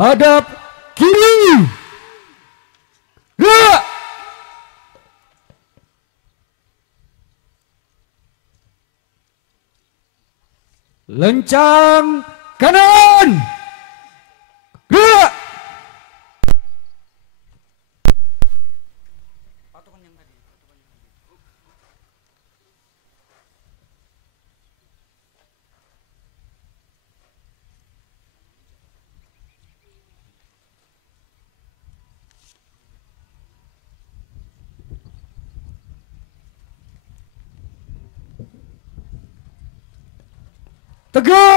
hadap kiri, gerak. Lencang kanan, gerak. Tegak,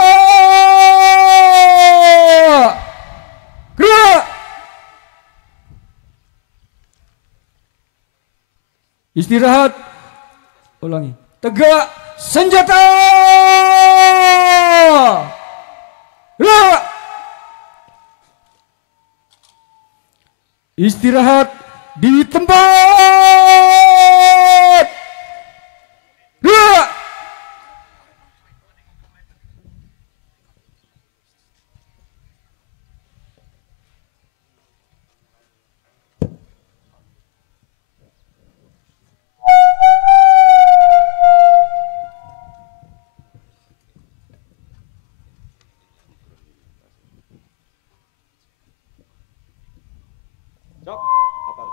gerak. Istirahat, ulangi. Tegak, senjata, gerak. Istirahat di tempat, gerak. Jawab, hafal.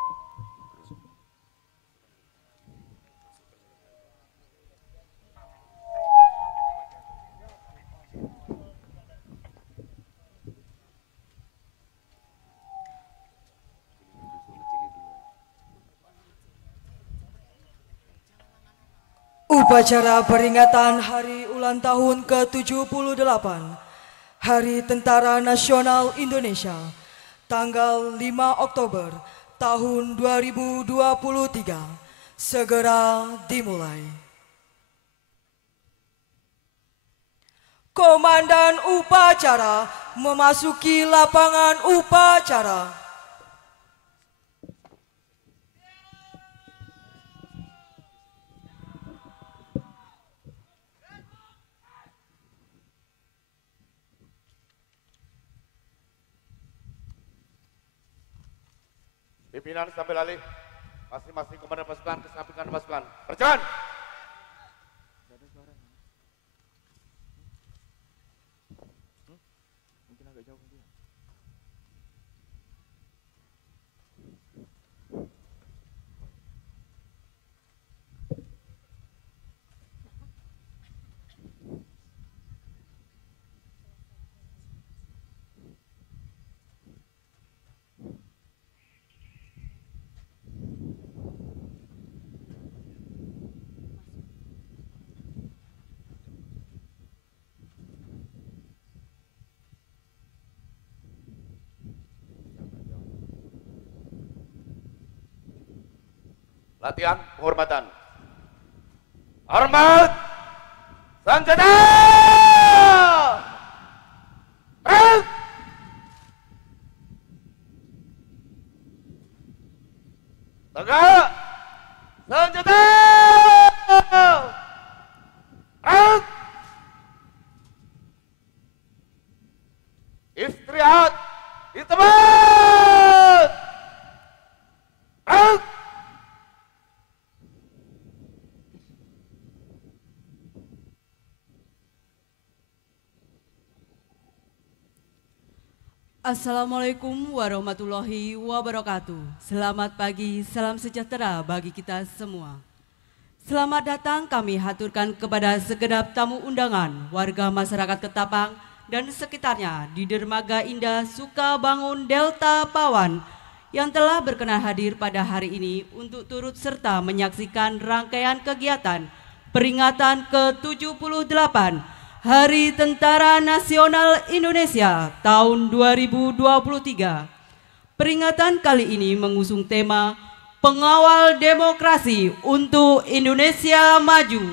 Upacara peringatan Hari Ulang Tahun ke-78 Hari Tentara Nasional Indonesia tanggal 5 Oktober tahun 2023 segera dimulai. Komandan upacara memasuki lapangan upacara. Pimpinan sambil alih, masing-masing komandan pasukan kesampingkan pasukan. Berjalan. Mungkin agak jauh dia. Latihan penghormatan. Hormat senjata. Tegak senjata. Istirahat di tempat. Assalamualaikum warahmatullahi wabarakatuh. Selamat pagi, salam sejahtera bagi kita semua. Selamat datang kami haturkan kepada segenap tamu undangan, warga masyarakat Ketapang dan sekitarnya di Dermaga Indah Sukabangun Delta Pawan yang telah berkenan hadir pada hari ini untuk turut serta menyaksikan rangkaian kegiatan peringatan ke-78 Hari Tentara Nasional Indonesia tahun 2023. Peringatan kali ini mengusung tema Pengawal Demokrasi untuk Indonesia Maju.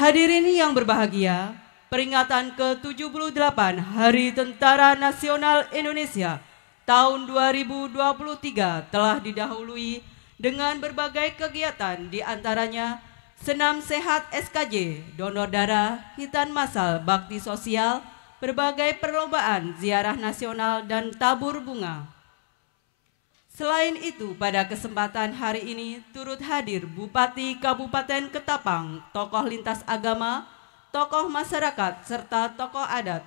Hadirin yang berbahagia, peringatan ke-78 Hari Tentara Nasional Indonesia tahun 2023 telah didahului dengan berbagai kegiatan, di antaranya Senam Sehat SKJ, donor darah, hitan massal, bakti sosial, berbagai perlombaan ziarah nasional dan tabur bunga. Selain itu, pada kesempatan hari ini turut hadir Bupati Kabupaten Ketapang, tokoh lintas agama, tokoh masyarakat, serta tokoh adat.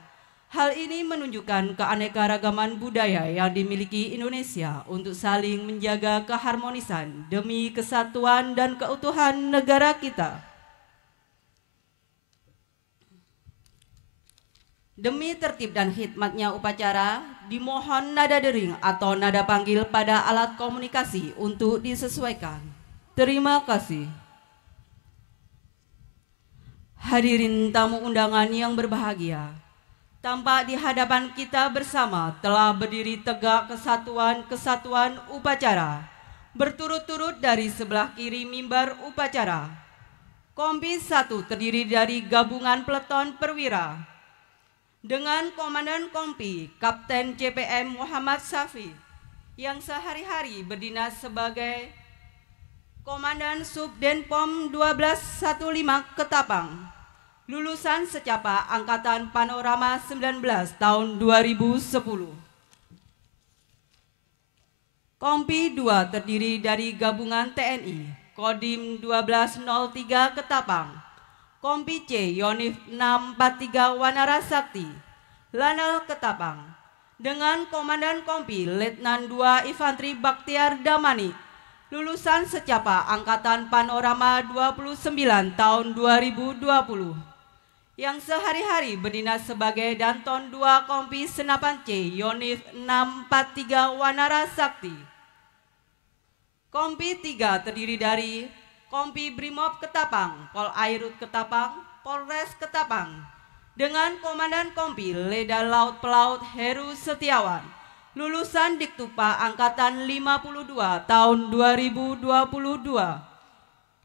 Hal ini menunjukkan keanekaragaman budaya yang dimiliki Indonesia untuk saling menjaga keharmonisan demi kesatuan dan keutuhan negara kita. Demi tertib dan hikmatnya upacara, dimohon nada dering atau nada panggil pada alat komunikasi untuk disesuaikan. Terima kasih. Hadirin tamu undangan yang berbahagia, tampak di hadapan kita bersama telah berdiri tegak kesatuan upacara, berturut-turut dari sebelah kiri mimbar upacara. Kompi 1 terdiri dari gabungan peleton perwira, dengan Komandan Kompi Kapten CPM Muhammad Syafi yang sehari-hari berdinas sebagai Komandan Subdenpom 1215 Ketapang, lulusan secapa Angkatan Panorama 19 tahun 2010. Kompi 2 terdiri dari gabungan TNI Kodim 1203 Ketapang, Kompi C Yonif 643 Wanara Sakti, Lanal Ketapang, dengan Komandan Kompi Letnan 2 Infantri Baktiar Damani, lulusan secapa Angkatan Panorama 29 tahun 2020, yang sehari-hari berdinas sebagai Danton 2 Kompi Senapan C Yonif 643 Wanara Sakti. Kompi 3 terdiri dari Kompi Brimob Ketapang, Pol Airut Ketapang, Polres Ketapang, dengan Komandan Kompi Leda Laut Pelaut Heru Setiawan, lulusan Diktupa Angkatan 52 tahun 2022,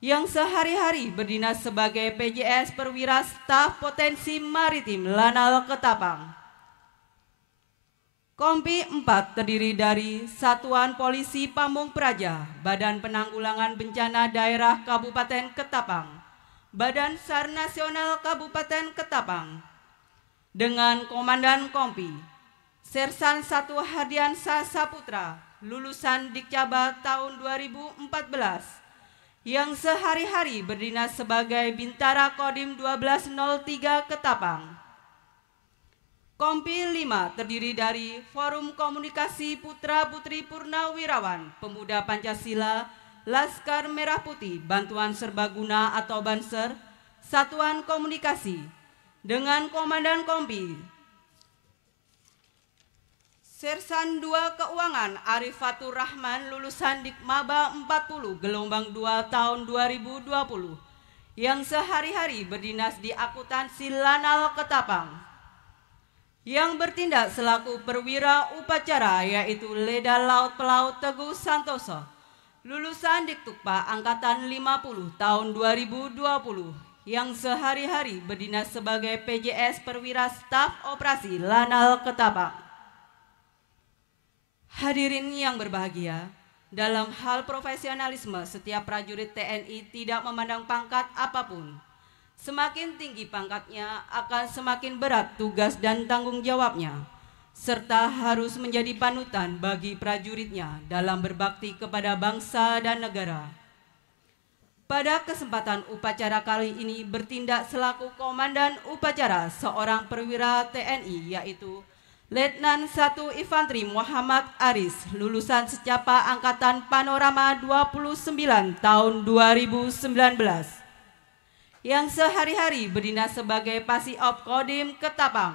yang sehari-hari berdinas sebagai PJS Perwira Staf Potensi Maritim Lanal Ketapang. Kompi 4 terdiri dari Satuan Polisi Pamung Praja, Badan Penanggulangan Bencana Daerah Kabupaten Ketapang, Badan SAR Nasional Kabupaten Ketapang, dengan Komandan Kompi Sersan 1 Hardiansa Saputra, lulusan Dikcaba tahun 2014, yang sehari-hari berdinas sebagai Bintara Kodim 1203 Ketapang. Kompi 5 terdiri dari Forum Komunikasi Putra-Putri Purnawirawan, Pemuda Pancasila, Laskar Merah Putih, Bantuan Serbaguna atau Banser, Satuan Komunikasi, dengan Komandan Kompi Sersan 2 Keuangan Arifatur Rahman, lulusan Dikmaba 40 gelombang 2 tahun 2020, yang sehari-hari berdinas di akuntansi Lanal Ketapang, yang bertindak selaku perwira upacara yaitu Leda Laut Pelaut Teguh Santoso, lulusan Diktukpa Angkatan 50 tahun 2020, yang sehari-hari berdinas sebagai PJS Perwira Staf Operasi Lanal Ketapang. Hadirin yang berbahagia, dalam hal profesionalisme setiap prajurit TNI tidak memandang pangkat apapun. Semakin tinggi pangkatnya akan semakin berat tugas dan tanggung jawabnya, serta harus menjadi panutan bagi prajuritnya dalam berbakti kepada bangsa dan negara. Pada kesempatan upacara kali ini bertindak selaku Komandan Upacara seorang perwira TNI yaitu Letnan 1 Infantri Muhammad Aris, lulusan secapa Angkatan Panorama 29 tahun 2019. Yang sehari-hari berdinas sebagai Pasiop Kodim Ketapang.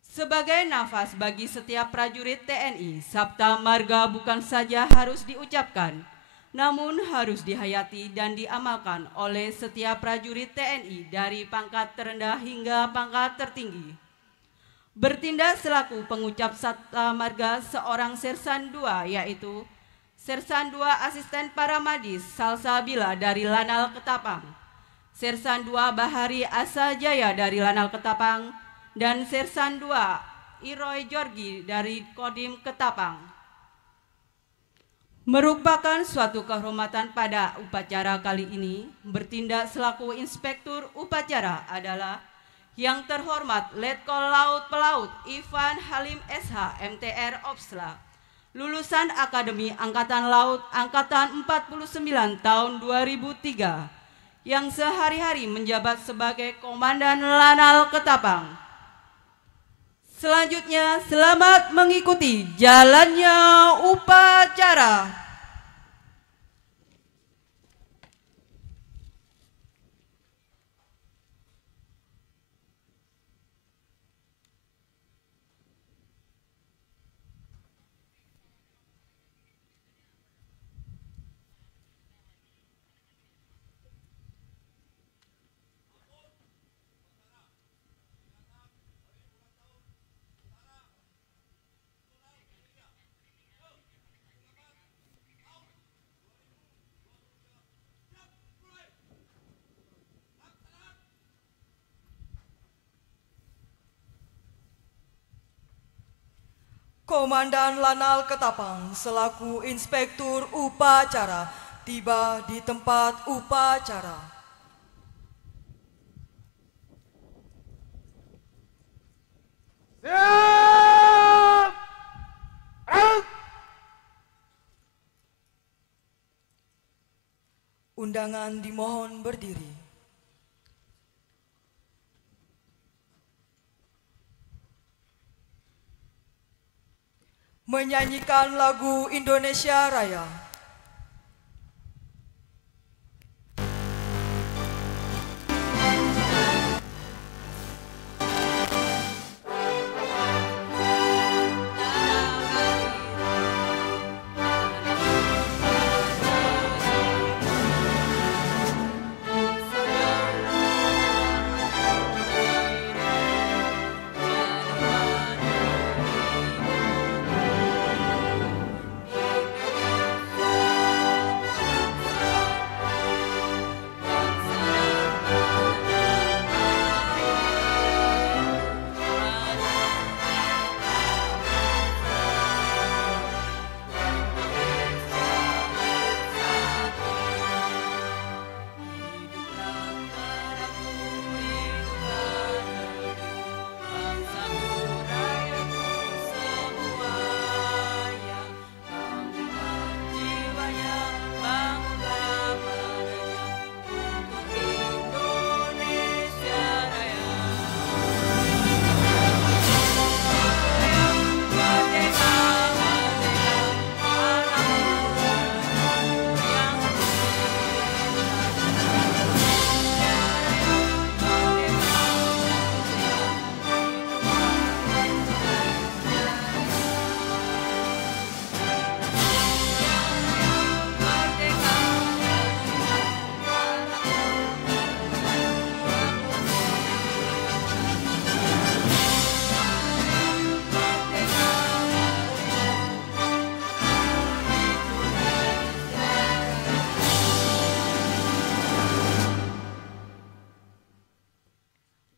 Sebagai nafas bagi setiap prajurit TNI, Sabta Marga bukan saja harus diucapkan, namun harus dihayati dan diamalkan oleh setiap prajurit TNI dari pangkat terendah hingga pangkat tertinggi. Bertindak selaku pengucap Sabta Marga seorang Sersan 2 yaitu Sersan 2 Asisten Paramadis Salsabila dari Lanal Ketapang, Sersan 2 Bahari Asa Jaya dari Lanal Ketapang, dan Sersan 2 Iroy Jorgi dari Kodim Ketapang. Merupakan suatu kehormatan pada upacara kali ini, bertindak selaku Inspektur Upacara adalah Yang terhormat Letkol Laut Pelaut Ivan Halim SH MTR Opsla, lulusan Akademi Angkatan Laut Angkatan 49 tahun 2003, yang sehari-hari menjabat sebagai Komandan Lanal Ketapang. Selanjutnya, selamat mengikuti jalannya upacara. Komandan Lanal Ketapang selaku Inspektur Upacara tiba di tempat upacara. Siap! Out! Undangan dimohon berdiri. Menyanyikan lagu Indonesia Raya.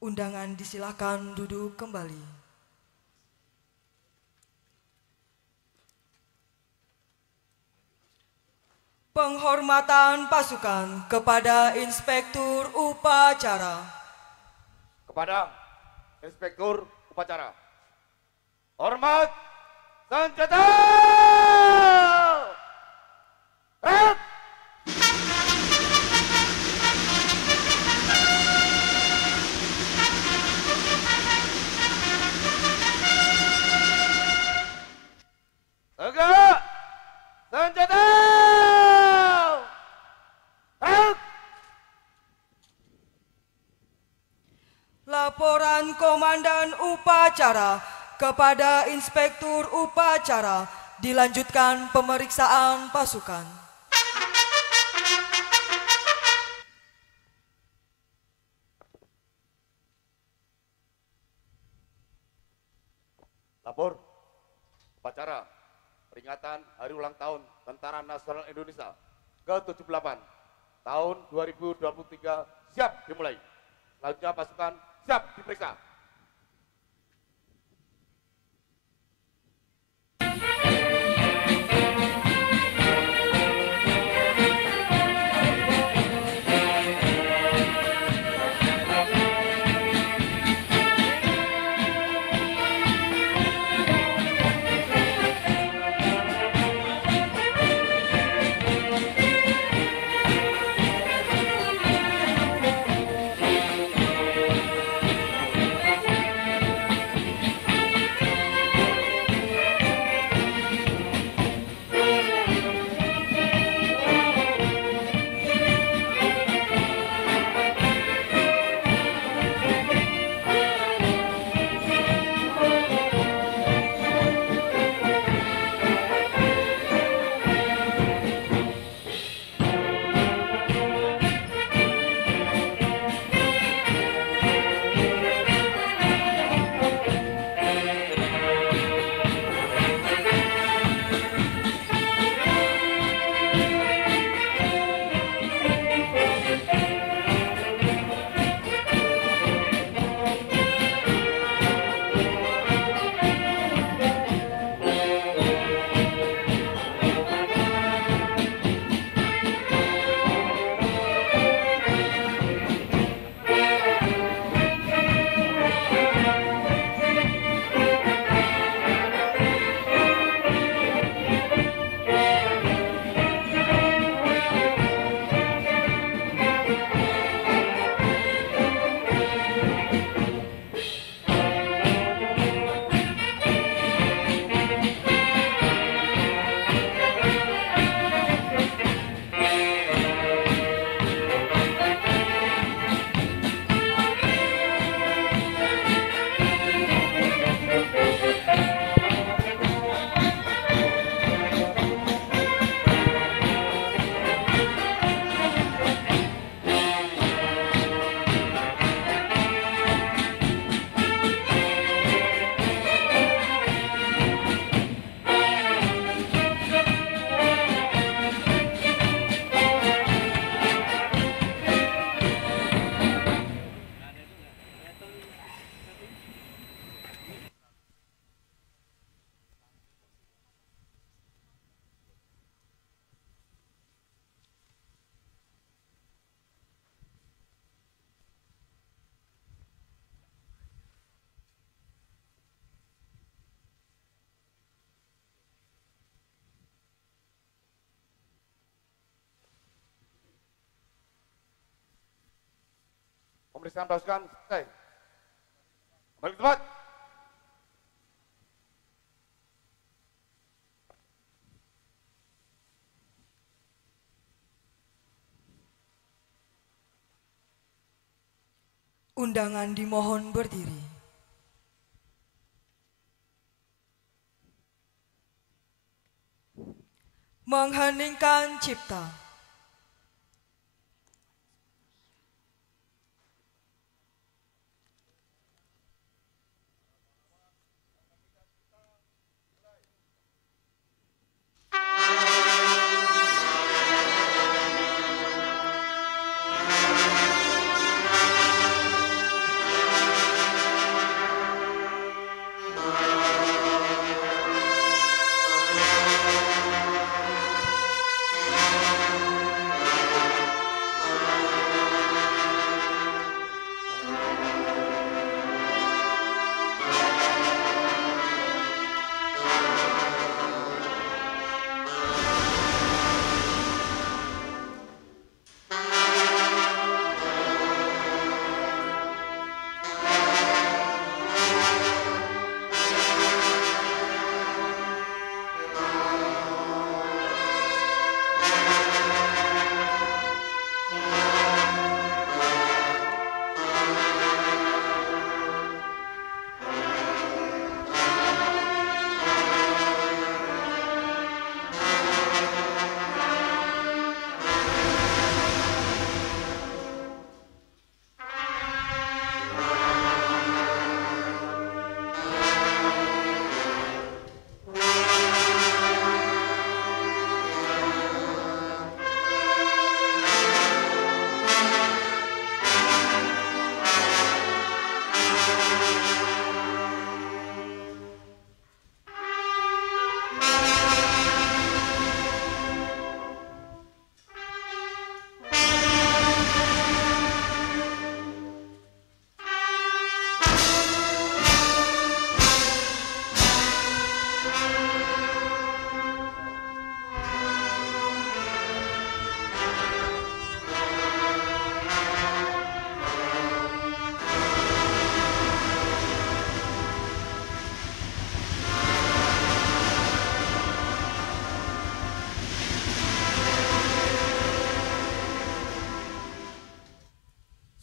Undangan disilakan duduk kembali. Penghormatan pasukan kepada Inspektur Upacara. Kepada Inspektur Upacara. Hormat senjata! Out! Tegak! Senjata! Out! Laporan Komandan Upacara kepada Inspektur Upacara, dilanjutkan pemeriksaan pasukan. Lapor upacara peringatan Hari Ulang Tahun Tentara Nasional Indonesia ke-78 tahun 2023 siap dimulai. Selanjutnya pasukan siap diperiksa. Pemeriksaan pasukan selesai. Kembali ke tempat. Undangan dimohon berdiri. Mengheningkan cipta.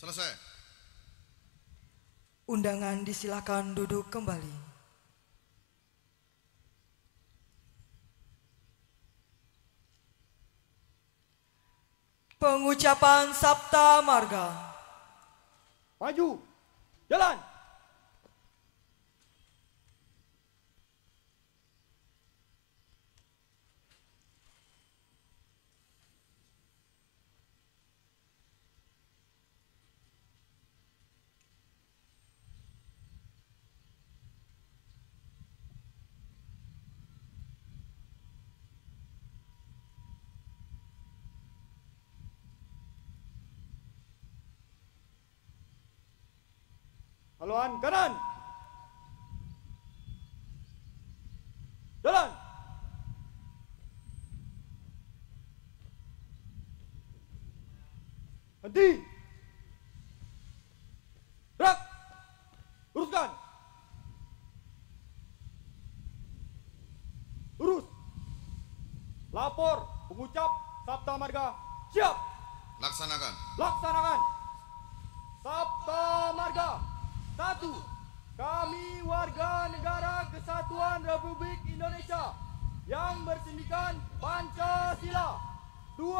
Selesai. Undangan disilakan duduk kembali. Pengucapan Sabta Marga. Maju. Jalan. Haluan kanan. Jalan. Henti. Gerak. Luruskan. Lurus. Lapor pengucap Sabta Marga. Siap. Laksanakan. Laksanakan. Sabta Marga. 1. Kami warga negara Kesatuan Republik Indonesia yang bersendikan Pancasila. 2.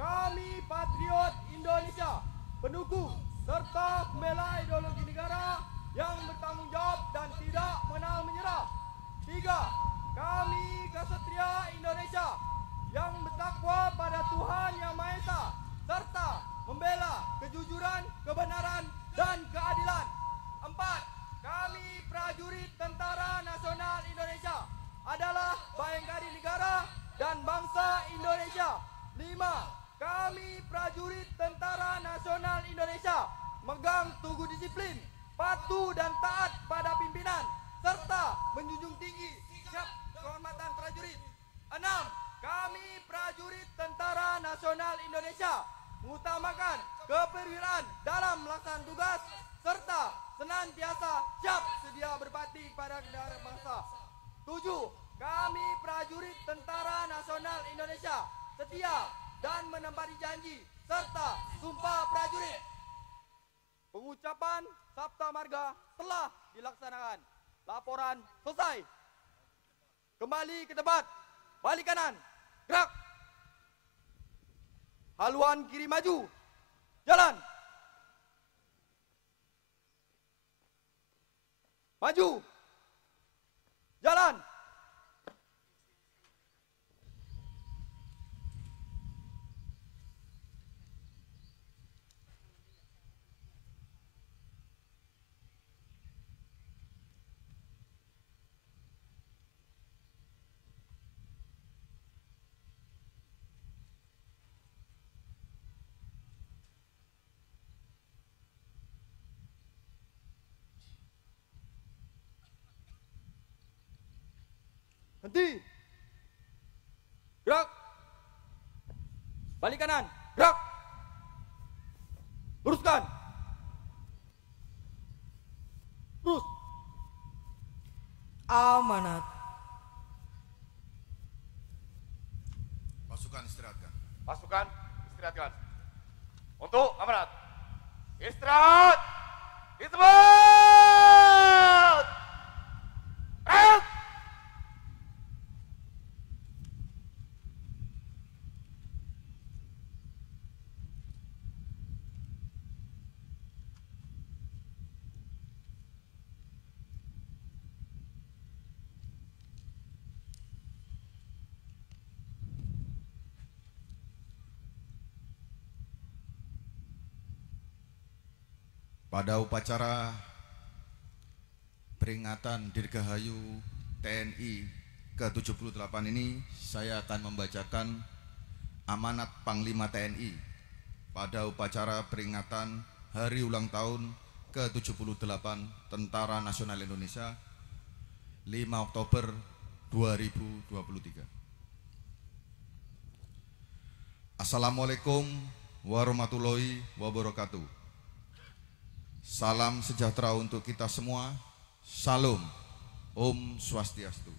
Kami patriot Indonesia, pendukung serta pembela ideologi negara yang bertanggung jawab dan tidak mengenal menyerah. 3. Kami Ksatria Indonesia yang bertakwa pada Tuhan Yang Maha Esa serta membela kejujuran, kebenaran, dan keadilan. 4. Kami prajurit Tentara Nasional Indonesia adalah bayangkari negara dan bangsa Indonesia. 5. Kami prajurit Tentara Nasional Indonesia megang teguh disiplin, patuh dan taat pada pimpinan, serta menjunjung tinggi sikap kehormatan prajurit. 6. Kami prajurit Tentara Nasional Indonesia mengutamakan keperwira kegembiraan dalam melaksanakan tugas, serta senantiasa siap sedia berbakti kepada negara bangsa. 7. Kami prajurit Tentara Nasional Indonesia setia dan menempati janji serta sumpah prajurit. Pengucapan Sabta Marga telah dilaksanakan. Laporan selesai. Kembali ke tempat. Balik kanan. Gerak. Haluan kiri maju. Jalan. Maju. Jalan. Henti. Gerak. Balik kanan. Gerak. Luruskan. Terus. Amanat. Pasukan istirahatkan. Pasukan, istirahatkan. Untuk amanat. Istirahat. Disebut. Out. Pada upacara peringatan Dirgahayu TNI ke-78 ini, saya akan membacakan amanat Panglima TNI pada upacara peringatan Hari Ulang Tahun ke-78 Tentara Nasional Indonesia 5 Oktober 2023. Assalamualaikum warahmatullahi wabarakatuh. Salam sejahtera untuk kita semua. Salam, Om Swastiastu.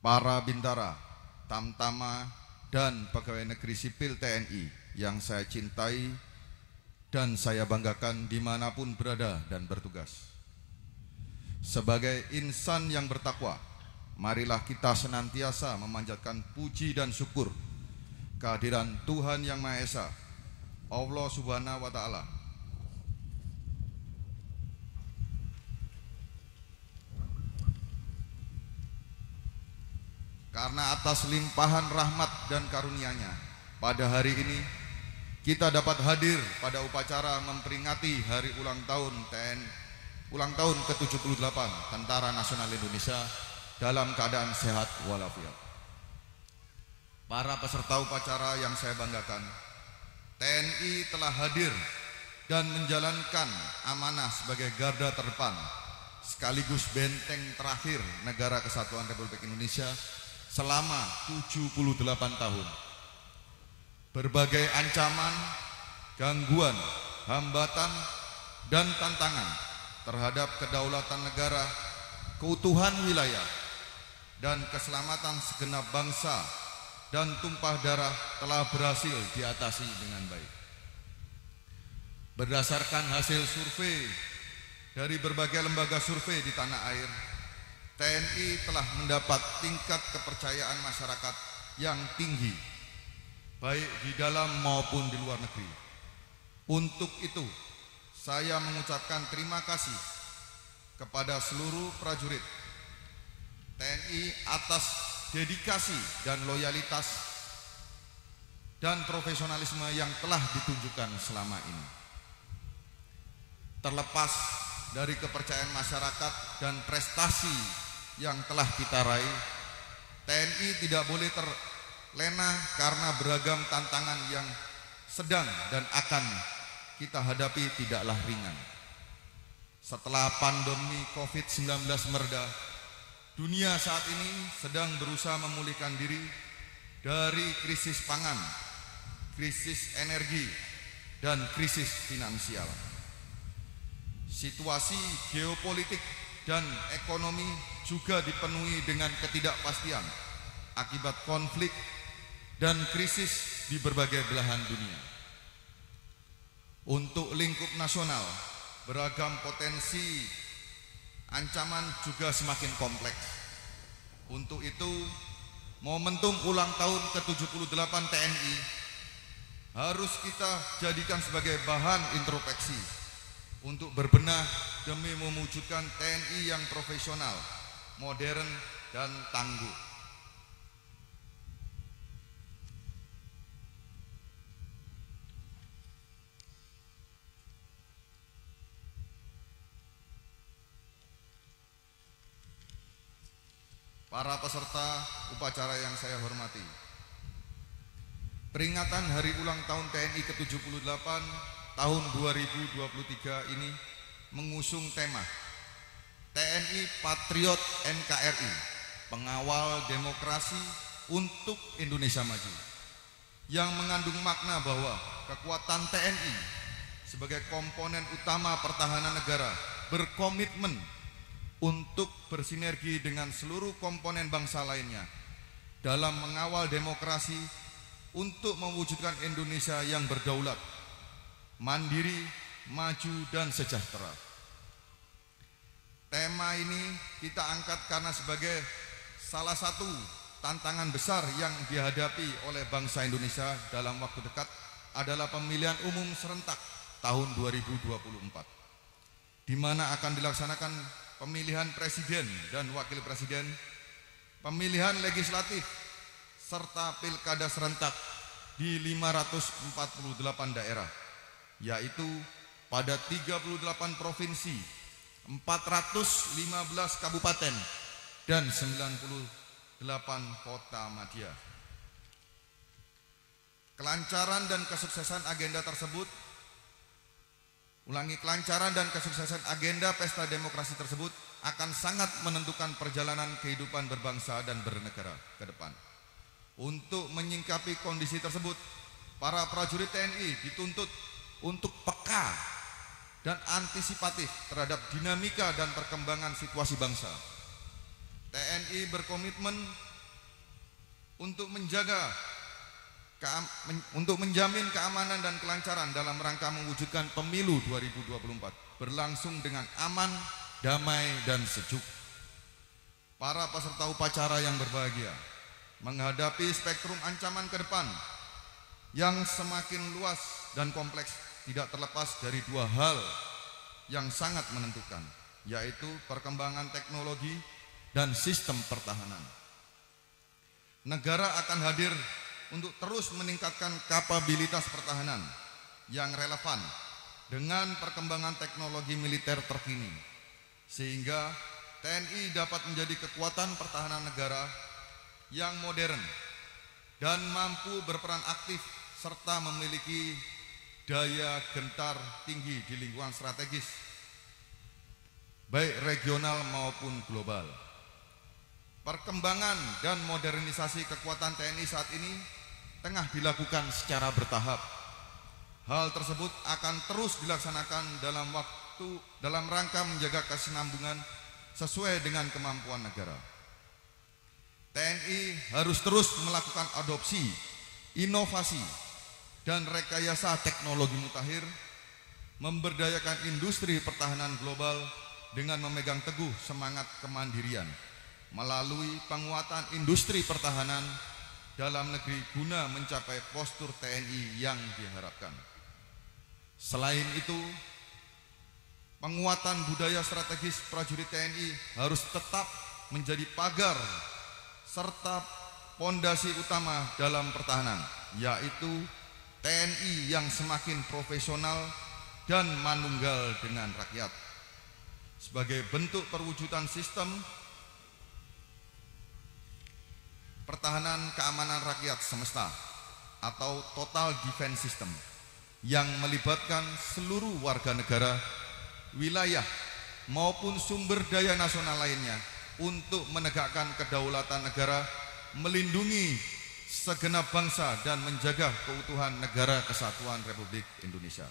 Para bintara, tamtama, dan pegawai negeri sipil TNI yang saya cintai dan saya banggakan dimanapun berada dan bertugas. Sebagai insan yang bertakwa, marilah kita senantiasa memanjatkan puji dan syukur kehadiran Tuhan Yang Maha Esa, Allah Subhanahu wa Ta'ala. Karena atas limpahan rahmat dan karunia-Nya, pada hari ini kita dapat hadir pada upacara memperingati Hari Ulang Tahun ke-78 Tentara Nasional Indonesia dalam keadaan sehat walafiat. Para peserta upacara yang saya banggakan, TNI telah hadir dan menjalankan amanah sebagai garda terdepan sekaligus benteng terakhir Negara Kesatuan Republik Indonesia selama 78 tahun. Berbagai ancaman, gangguan, hambatan, dan tantangan terhadap kedaulatan negara, keutuhan wilayah, dan keselamatan segenap bangsa dan tumpah darah telah berhasil diatasi dengan baik. Berdasarkan hasil survei dari berbagai lembaga survei di tanah air, TNI telah mendapat tingkat kepercayaan masyarakat yang tinggi, baik di dalam maupun di luar negeri. Untuk itu, saya mengucapkan terima kasih kepada seluruh prajurit TNI atas dedikasi dan loyalitas dan profesionalisme yang telah ditunjukkan selama ini. Terlepas dari kepercayaan masyarakat dan prestasi yang telah kita raih, TNI tidak boleh terlena karena beragam tantangan yang sedang dan akan kita hadapi tidaklah ringan. Setelah pandemi COVID-19 mereda, dunia saat ini sedang berusaha memulihkan diri dari krisis pangan, krisis energi, dan krisis finansial. Situasi geopolitik dan ekonomi juga dipenuhi dengan ketidakpastian akibat konflik dan krisis di berbagai belahan dunia. Untuk lingkup nasional, beragam potensi ancaman juga semakin kompleks. Untuk itu, momentum ulang tahun ke-78 TNI harus kita jadikan sebagai bahan introspeksi untuk berbenah demi mewujudkan TNI yang profesional, modern, dan tangguh. Para peserta upacara yang saya hormati, peringatan hari ulang tahun TNI ke-78 tahun 2023 ini mengusung tema TNI Patriot NKRI, pengawal demokrasi untuk Indonesia Maju, yang mengandung makna bahwa kekuatan TNI sebagai komponen utama pertahanan negara berkomitmen untuk bersinergi dengan seluruh komponen bangsa lainnya dalam mengawal demokrasi untuk mewujudkan Indonesia yang berdaulat, mandiri, maju, dan sejahtera. Tema ini kita angkat karena sebagai salah satu tantangan besar yang dihadapi oleh bangsa Indonesia dalam waktu dekat adalah pemilihan umum serentak tahun 2024, di mana akan dilaksanakan pemilihan presiden dan wakil presiden, pemilihan legislatif, serta pilkada serentak di 548 daerah, yaitu pada 38 provinsi, 415 kabupaten, dan 98 kota madya. Kelancaran dan kesuksesan agenda tersebut kelancaran dan kesuksesan agenda pesta demokrasi tersebut akan sangat menentukan perjalanan kehidupan berbangsa dan bernegara ke depan. Untuk menyingkapi kondisi tersebut, para prajurit TNI dituntut untuk peka dan antisipatif terhadap dinamika dan perkembangan situasi bangsa. TNI berkomitmen untuk menjamin keamanan dan kelancaran dalam rangka mewujudkan pemilu 2024 berlangsung dengan aman, damai, dan sejuk. Para peserta upacara yang berbahagia, menghadapi spektrum ancaman ke depan yang semakin luas dan kompleks, tidak terlepas dari dua hal yang sangat menentukan, yaitu perkembangan teknologi dan sistem pertahanan. Negara akan hadir untuk terus meningkatkan kapabilitas pertahanan yang relevan dengan perkembangan teknologi militer terkini, sehingga TNI dapat menjadi kekuatan pertahanan negara yang modern dan mampu berperan aktif serta memiliki daya gentar tinggi di lingkungan strategis, baik regional maupun global. Perkembangan dan modernisasi kekuatan TNI saat ini tengah dilakukan secara bertahap. Hal tersebut akan terus dilaksanakan dalam rangka menjaga kesinambungan sesuai dengan kemampuan negara. TNI harus terus melakukan adopsi, inovasi, dan rekayasa teknologi mutakhir, memberdayakan industri pertahanan global dengan memegang teguh semangat kemandirian melalui penguatan industri pertahanan dalam negeri guna mencapai postur TNI yang diharapkan. Selain itu, penguatan budaya strategis prajurit TNI harus tetap menjadi pagar serta pondasi utama dalam pertahanan, yaitu TNI yang semakin profesional dan manunggal dengan rakyat. Sebagai bentuk perwujudan sistem pertahanan keamanan rakyat semesta atau total defense system yang melibatkan seluruh warga negara, wilayah maupun sumber daya nasional lainnya untuk menegakkan kedaulatan negara, melindungi segenap bangsa dan menjaga keutuhan negara kesatuan Republik Indonesia.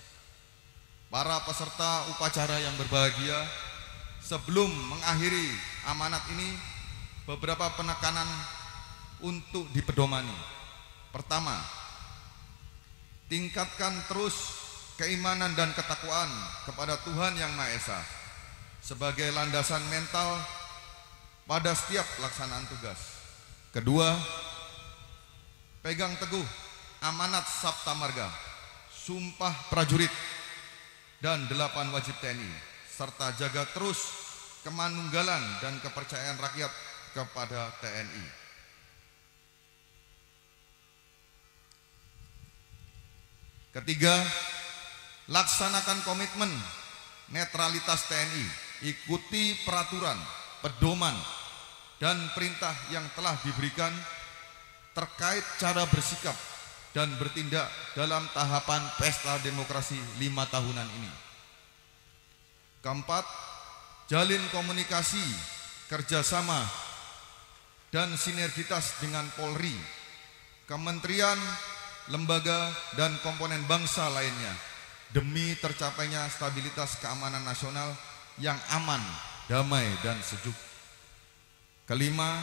Para peserta upacara yang berbahagia, sebelum mengakhiri amanat ini, beberapa penekanan untuk dipedomani. Pertama, tingkatkan terus keimanan dan ketakwaan kepada Tuhan Yang Maha Esa sebagai landasan mental pada setiap pelaksanaan tugas. Kedua, pegang teguh amanat Sabta Marga, sumpah prajurit, dan 8 wajib TNI, serta jaga terus kemanunggalan dan kepercayaan rakyat kepada TNI. Ketiga, laksanakan komitmen netralitas TNI, ikuti peraturan, pedoman, dan perintah yang telah diberikan terkait cara bersikap dan bertindak dalam tahapan pesta demokrasi 5 tahunan ini. Keempat, jalin komunikasi, kerjasama, dan sinergitas dengan Polri, kementerian, lembaga, dan komponen bangsa lainnya demi tercapainya stabilitas keamanan nasional yang aman, damai, dan sejuk. Kelima,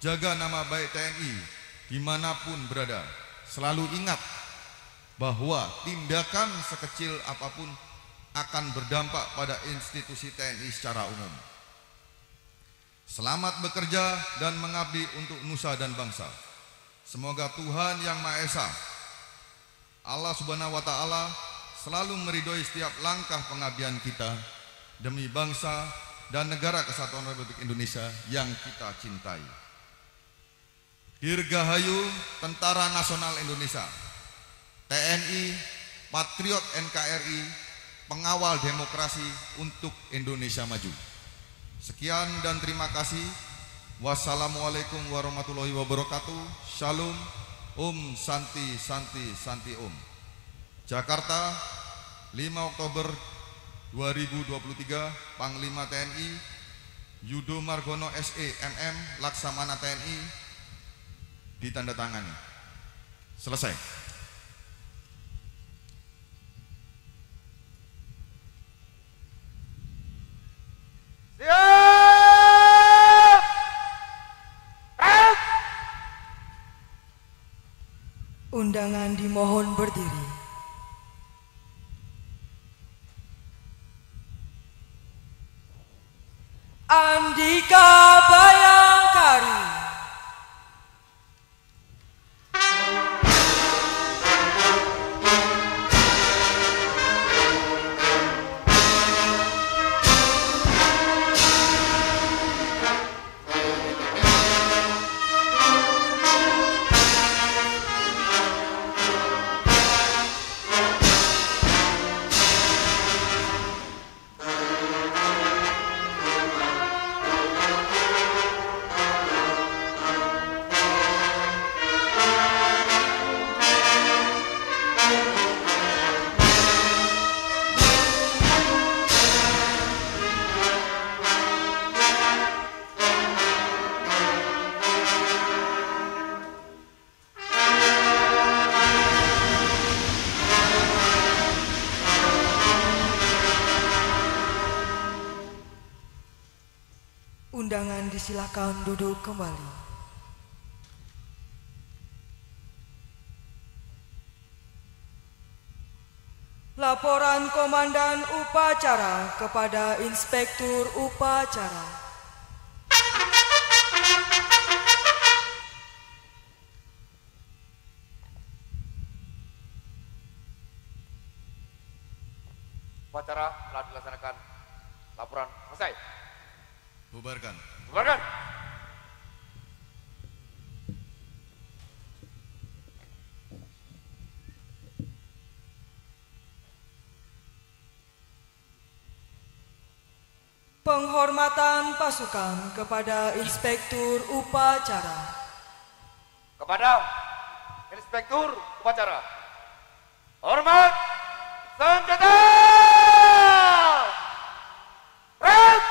jaga nama baik TNI dimanapun berada. Selalu ingat bahwa tindakan sekecil apapun akan berdampak pada institusi TNI secara umum. Selamat bekerja dan mengabdi untuk nusa dan bangsa. Semoga Tuhan Yang Maha Esa, Allah Subhanahu wa Ta'ala, selalu meridhoi setiap langkah pengabdian kita demi bangsa dan negara kesatuan Republik Indonesia yang kita cintai. Dirgahayu Tentara Nasional Indonesia, TNI, Patriot NKRI, pengawal demokrasi untuk Indonesia maju. Sekian dan terima kasih. Wassalamualaikum warahmatullahi wabarakatuh. Shalom. Om Santi Santi Santi Om. Jakarta, 5 Oktober 2023, Panglima TNI Yudo Margono SE MM, Laksamana TNI, ditandatangani. Selesai. Siap! Undangan dimohon berdiri. Andika Bayangkari. Undangan disilakan duduk kembali. Laporan Komandan Upacara kepada Inspektur Upacara. Upacara telah dilaksanakan. Laporan selesai. Bubarkan. Bubarkan. Penghormatan pasukan kepada Inspektur Upacara. Kepada Inspektur Upacara. Hormat senjata! Red!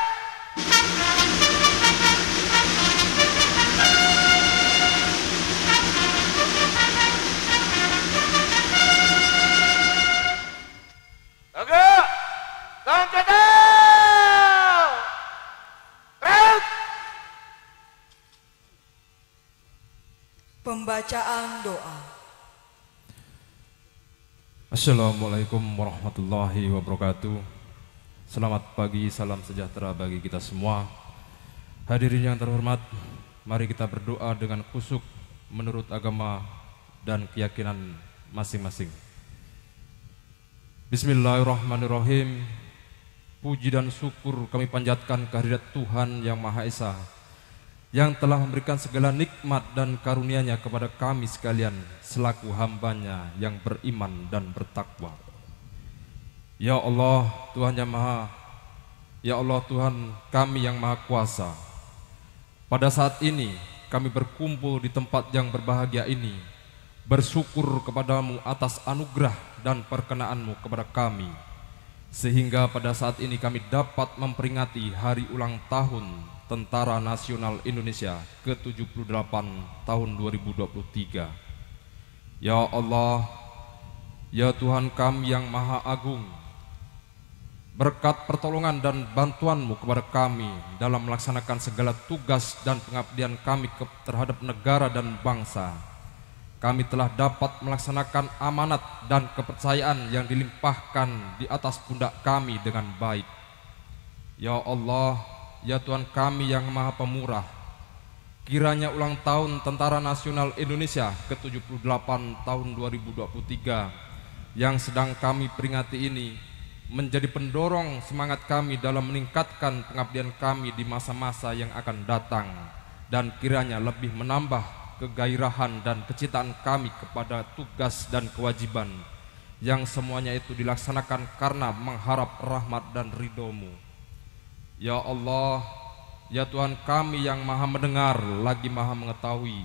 bacaan doa. Assalamualaikum warahmatullahi wabarakatuh. Selamat pagi, salam sejahtera bagi kita semua. Hadirin yang terhormat, mari kita berdoa dengan khusyuk menurut agama dan keyakinan masing-masing. Bismillahirrahmanirrahim. Puji dan syukur kami panjatkan kehadirat Tuhan Yang Maha Esa, yang telah memberikan segala nikmat dan karunia-Nya kepada kami sekalian selaku hamba-Nya yang beriman dan bertakwa. Ya Allah, Tuhan Yang Maha, Ya Allah Tuhan kami yang Maha Kuasa, pada saat ini kami berkumpul di tempat yang berbahagia ini, bersyukur kepadamu atas anugerah dan perkenaanmu kepada kami, sehingga pada saat ini kami dapat memperingati hari ulang tahun Tentara Nasional Indonesia ke-78 tahun 2023. Ya Allah, ya Tuhan kami yang Maha Agung, berkat pertolongan dan bantuan-Mu kepada kami dalam melaksanakan segala tugas dan pengabdian kami terhadap negara dan bangsa, kami telah dapat melaksanakan amanat dan kepercayaan yang dilimpahkan di atas pundak kami dengan baik. Ya Allah, ya Tuhan kami yang Maha Pemurah, kiranya ulang tahun Tentara Nasional Indonesia ke-78 tahun 2023 yang sedang kami peringati ini menjadi pendorong semangat kami dalam meningkatkan pengabdian kami di masa-masa yang akan datang, dan kiranya lebih menambah kegairahan dan kecintaan kami kepada tugas dan kewajiban yang semuanya itu dilaksanakan karena mengharap rahmat dan ridho-Mu. Ya Allah, ya Tuhan kami yang Maha Mendengar lagi Maha Mengetahui,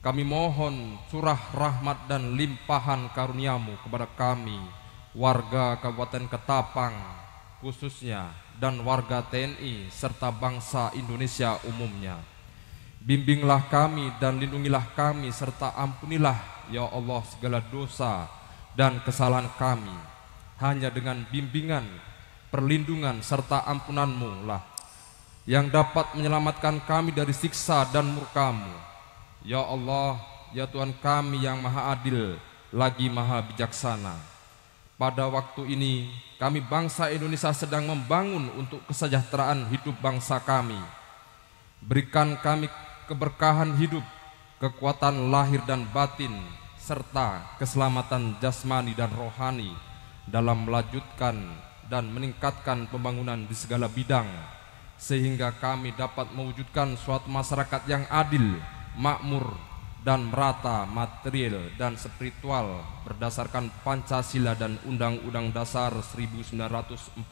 kami mohon curah rahmat dan limpahan karunia-Mu kepada kami, warga Kabupaten Ketapang khususnya, dan warga TNI serta bangsa Indonesia umumnya. Bimbinglah kami dan lindungilah kami serta ampunilah ya Allah segala dosa dan kesalahan kami. Hanya dengan bimbingan, perlindungan serta ampunan-Mu lah yang dapat menyelamatkan kami dari siksa dan murka-Mu. Ya Allah, ya Tuhan kami yang Maha Adil lagi Maha Bijaksana, pada waktu ini kami bangsa Indonesia sedang membangun untuk kesejahteraan hidup bangsa kami. Berikan kami keberkahan hidup, kekuatan lahir dan batin, serta keselamatan jasmani dan rohani dalam melanjutkan dan meningkatkan pembangunan di segala bidang, sehingga kami dapat mewujudkan suatu masyarakat yang adil, makmur, dan merata material dan spiritual berdasarkan Pancasila dan Undang-Undang Dasar 1945.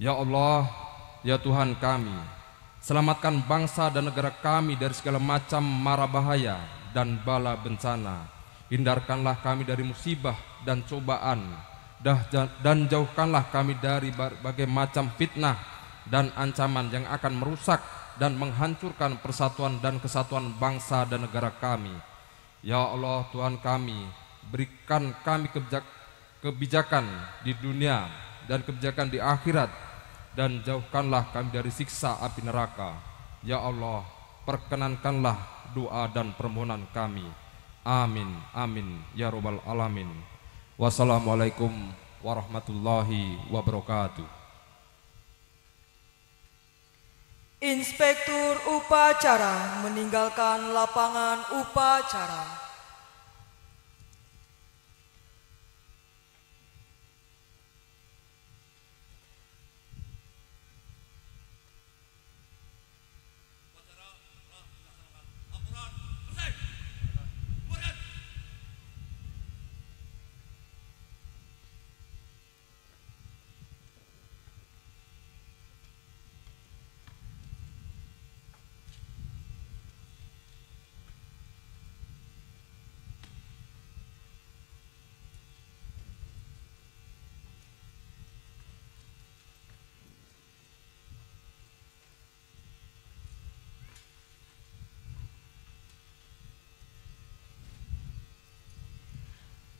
Ya Allah, ya Tuhan kami, selamatkan bangsa dan negara kami dari segala macam mara bahaya dan bala bencana. Hindarkanlah kami dari musibah dan cobaan, dan jauhkanlah kami dari berbagai macam fitnah dan ancaman yang akan merusak dan menghancurkan persatuan dan kesatuan bangsa dan negara kami. Ya Allah Tuhan kami, berikan kami kebijakan di dunia dan kebijakan di akhirat, dan jauhkanlah kami dari siksa api neraka. Ya Allah, perkenankanlah doa dan permohonan kami. Amin, amin, ya Rabbal Alamin. Wassalamualaikum warahmatullahi wabarakatuh. Inspektur upacara meninggalkan lapangan upacara.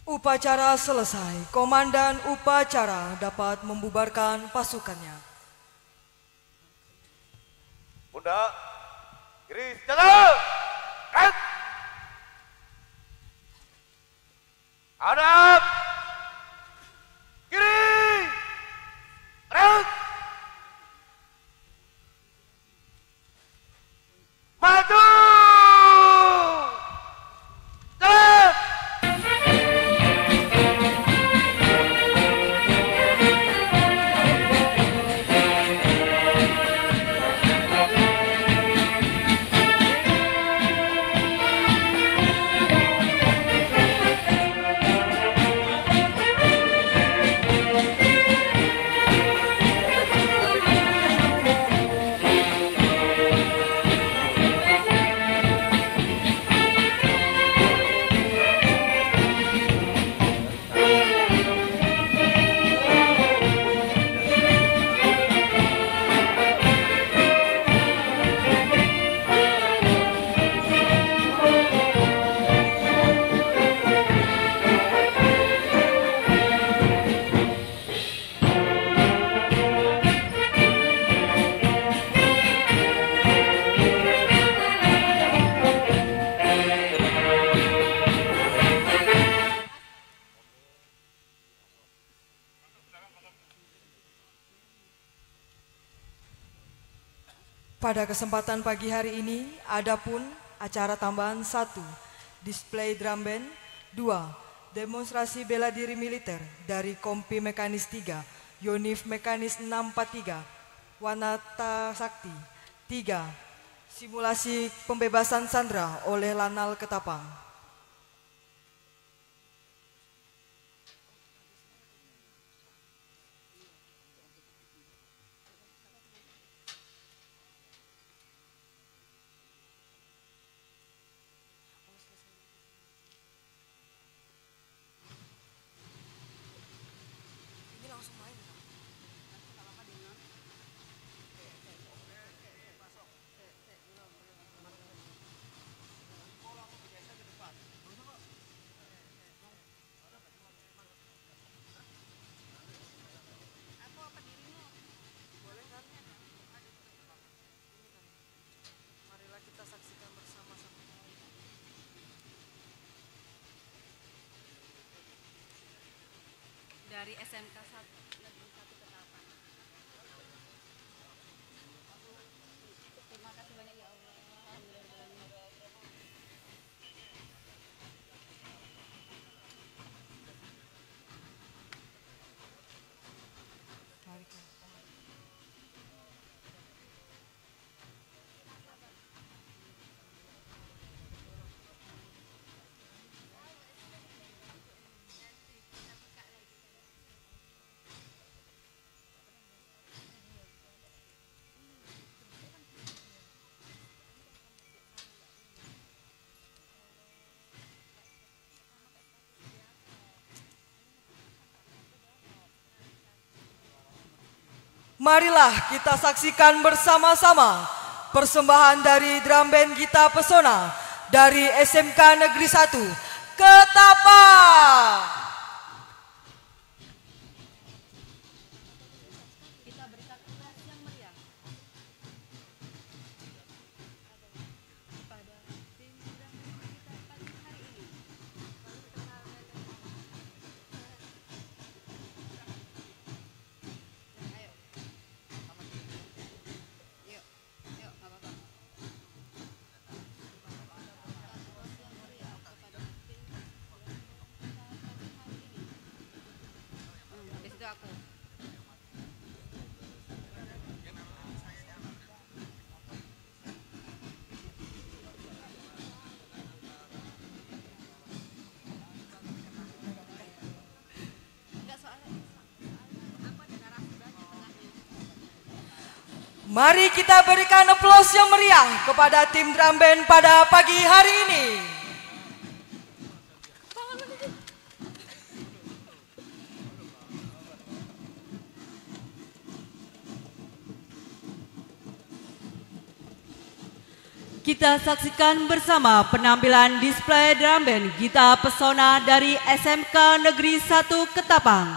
Upacara selesai, komandan upacara dapat membubarkan pasukannya. Bunda, kiri senjata, Red. Hadap. Kiri. Red. Maju. Jalan. Pada kesempatan pagi hari ini, adapun acara tambahan 1, display drum band, 2, demonstrasi bela diri militer dari Kompi Mekanis 3, Yonif Mekanis 643, Wanata Sakti, 3, simulasi pembebasan sandera oleh Lanal Ketapang. Dari SMK 1 Negeri 1 Ketapang. Terima kasih banyak ya Allah. Marilah kita saksikan bersama-sama persembahan dari drum band Gita Pesona dari SMK Negeri 1 Ketapang. Kita berikan aplaus yang meriah pada tim drum band kita pagi hari ini. Mari kita berikan aplaus yang meriah kepada tim drum band pada pagi hari ini. Kita saksikan bersama penampilan display drum band Gita Pesona dari SMK Negeri 1 Ketapang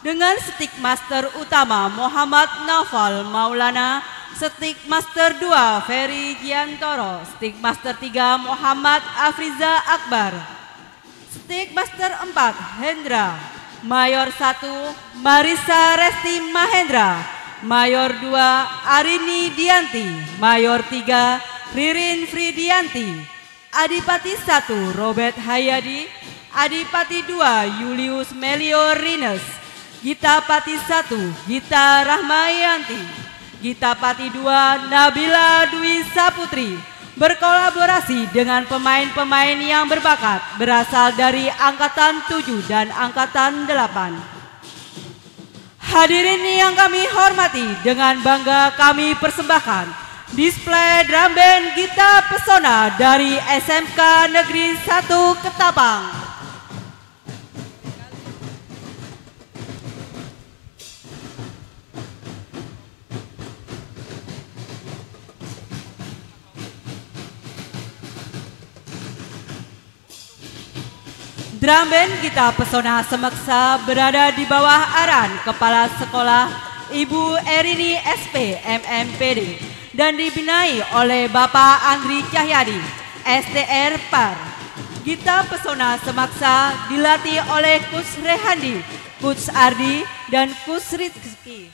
dengan stick master utama Muhammad Naufal Maulana Stikmaster 2 Ferry Giantoro, Stikmaster 3 Muhammad Afriza Akbar, Stikmaster 4 Hendra, Mayor 1 Marisa Resti Mahendra, Mayor 2 Arini Dianti, Mayor 3 Ririn Fridianti, Adipati 1 Robert Hayadi, Adipati 2 Julius Melio Rines, Gita Pati 1 Gita Rahmayanti, Gita Pati 2 Nabila Dwi Saputri, berkolaborasi dengan pemain-pemain yang berbakat berasal dari Angkatan 7 dan Angkatan 8. Hadirin yang kami hormati, dengan bangga kami persembahkan display drum band Gita Pesona dari SMK Negeri 1 Ketapang. Drum band Gita Pesona Semeksa berada di bawah arahan Kepala Sekolah Ibu Erini SP MMPD dan dibinai oleh Bapak Andri Cahyadi STR Par. Gita Pesona Semeksa dilatih oleh Kus Rehandi, Kus Ardi, dan Kus Rizki.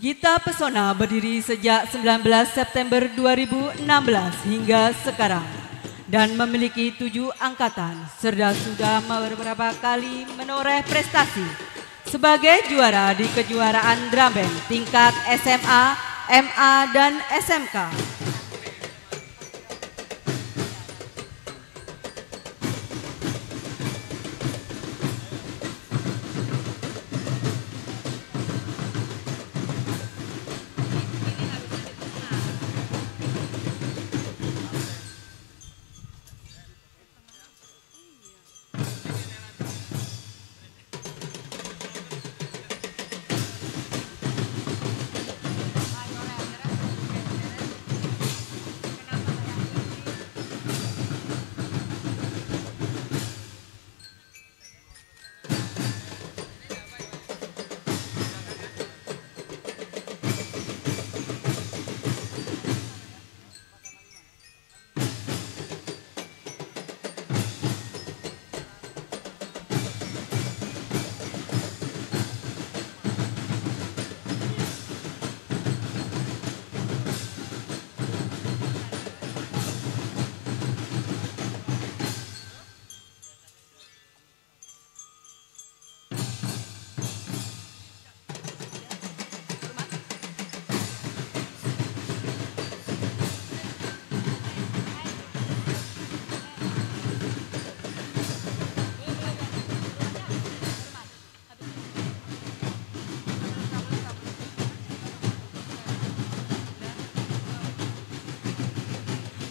Gita Pesona berdiri sejak 19 September 2016 hingga sekarang dan memiliki 7 angkatan serta sudah beberapa kali menoreh prestasi sebagai juara di kejuaraan drum band tingkat SMA, MA, dan SMK.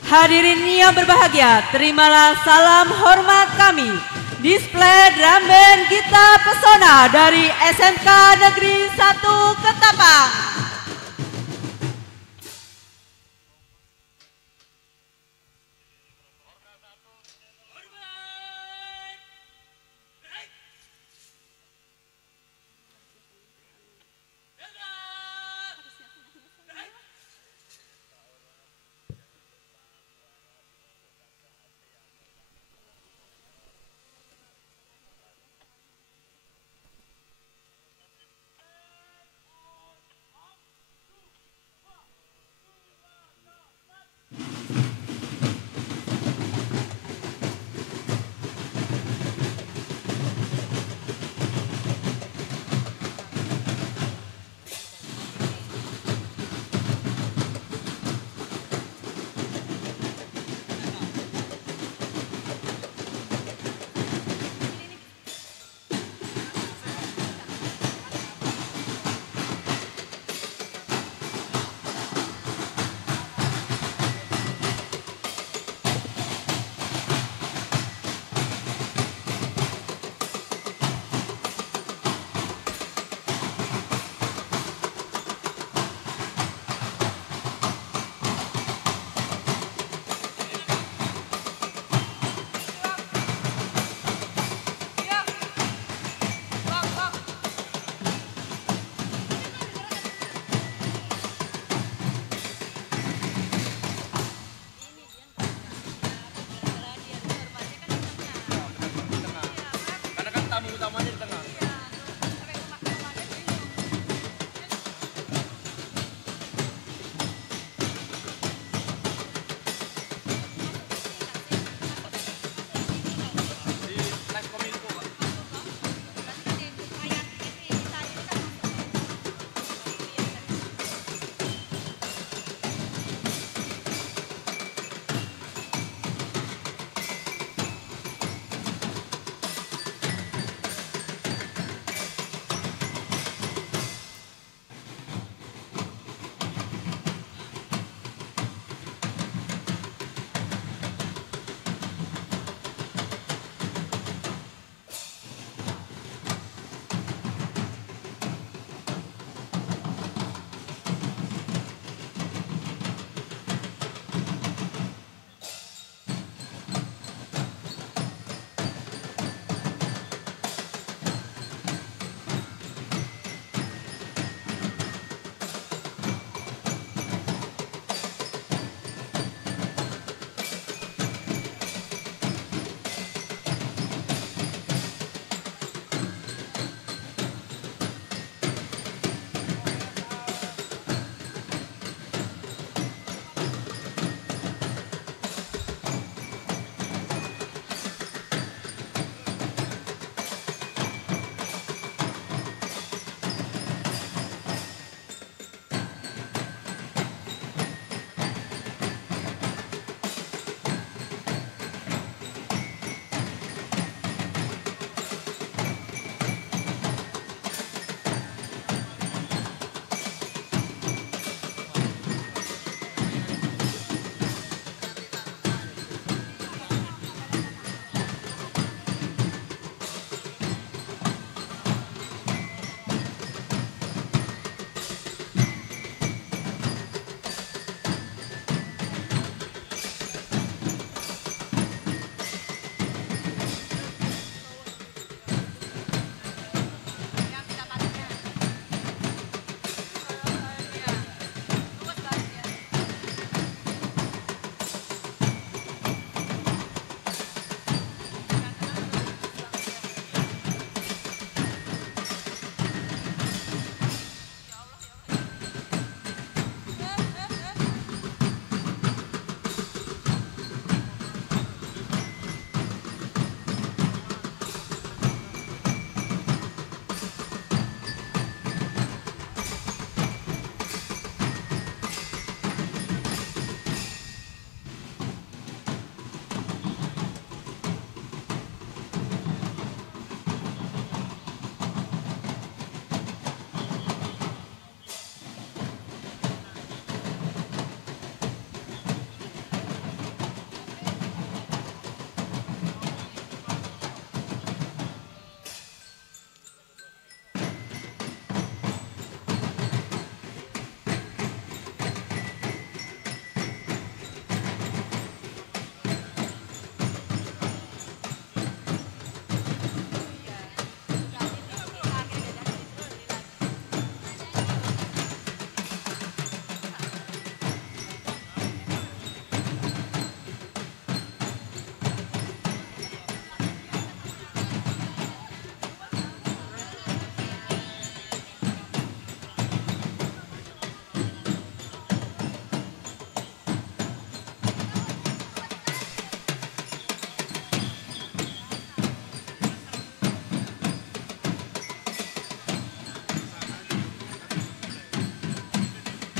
Hadirin yang berbahagia, terimalah salam hormat kami. Display drum band Gita Pesona dari SMK Negeri 1 Ketapang.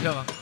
Ya, Bang.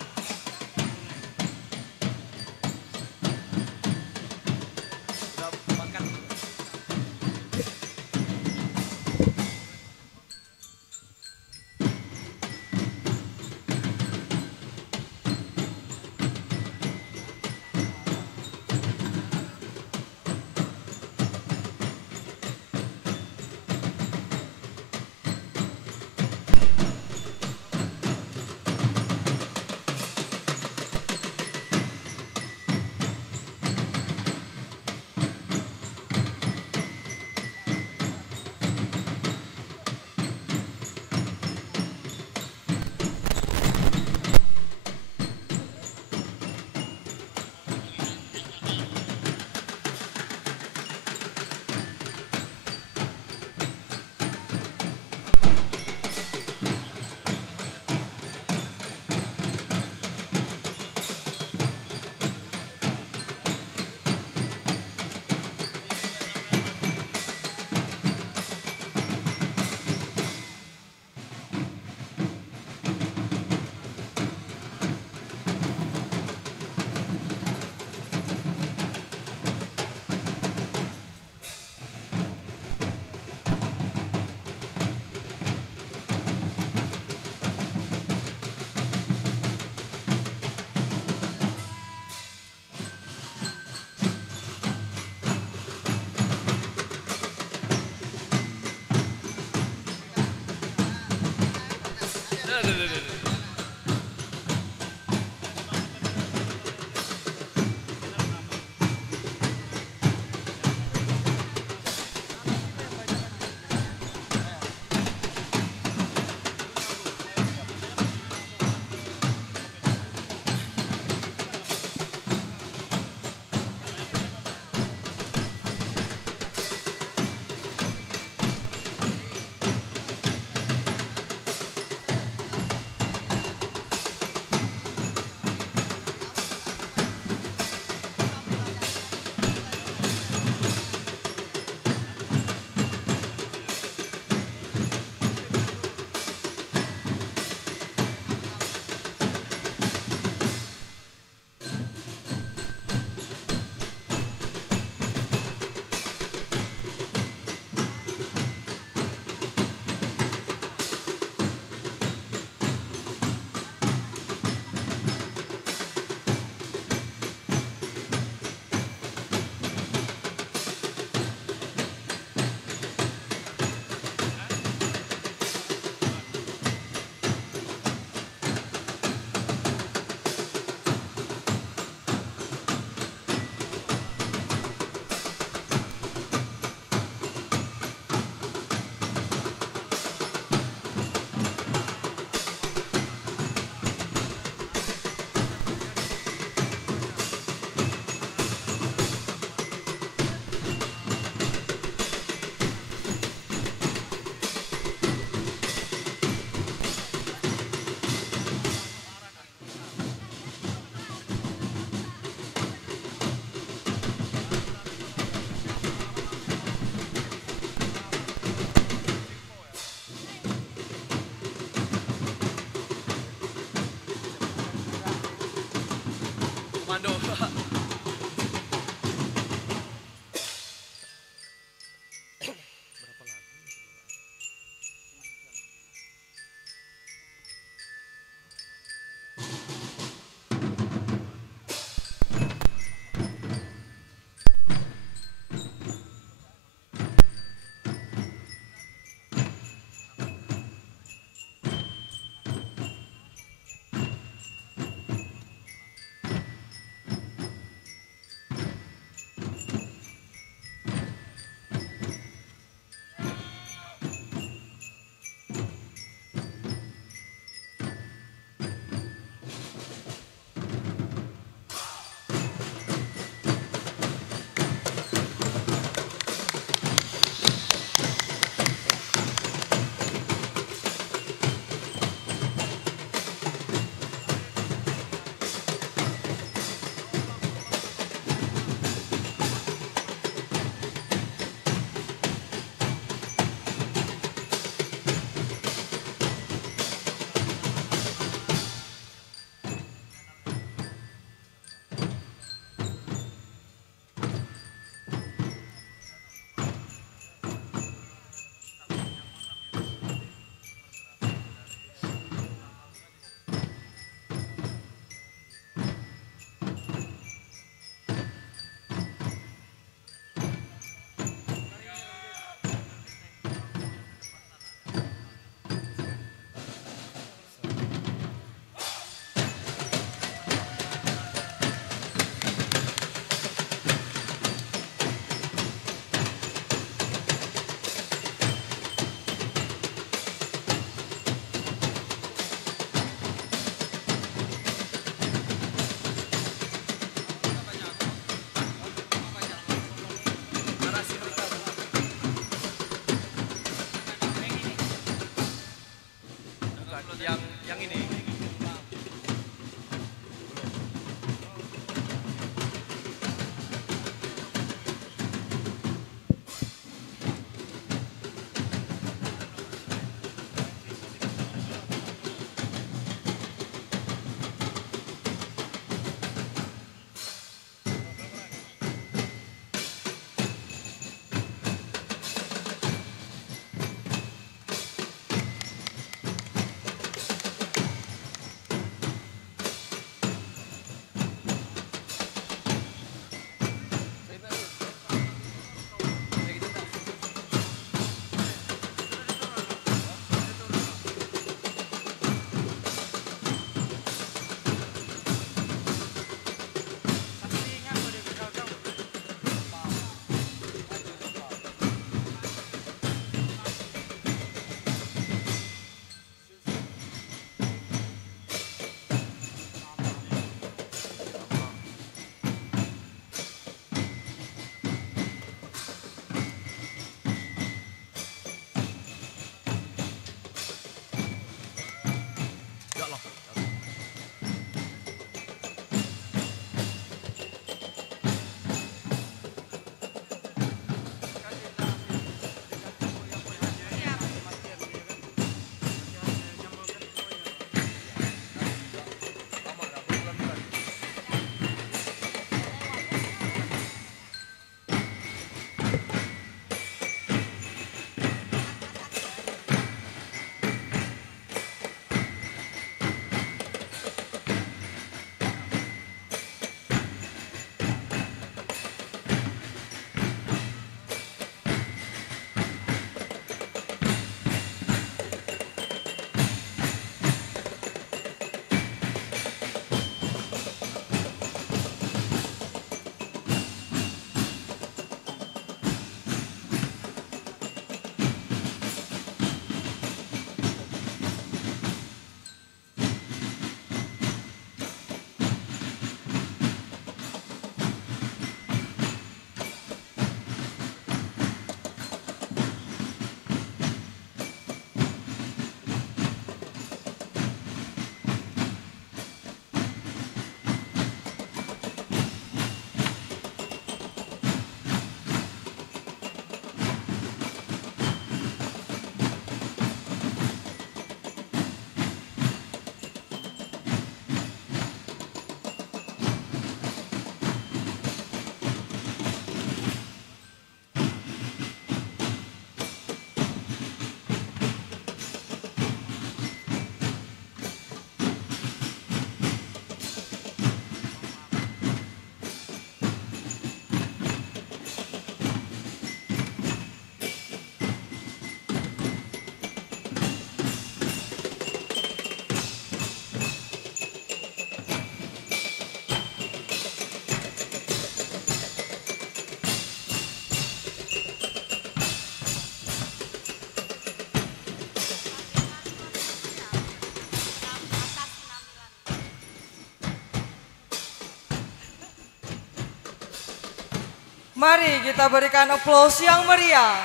Mari kita berikan aplaus yang meriah.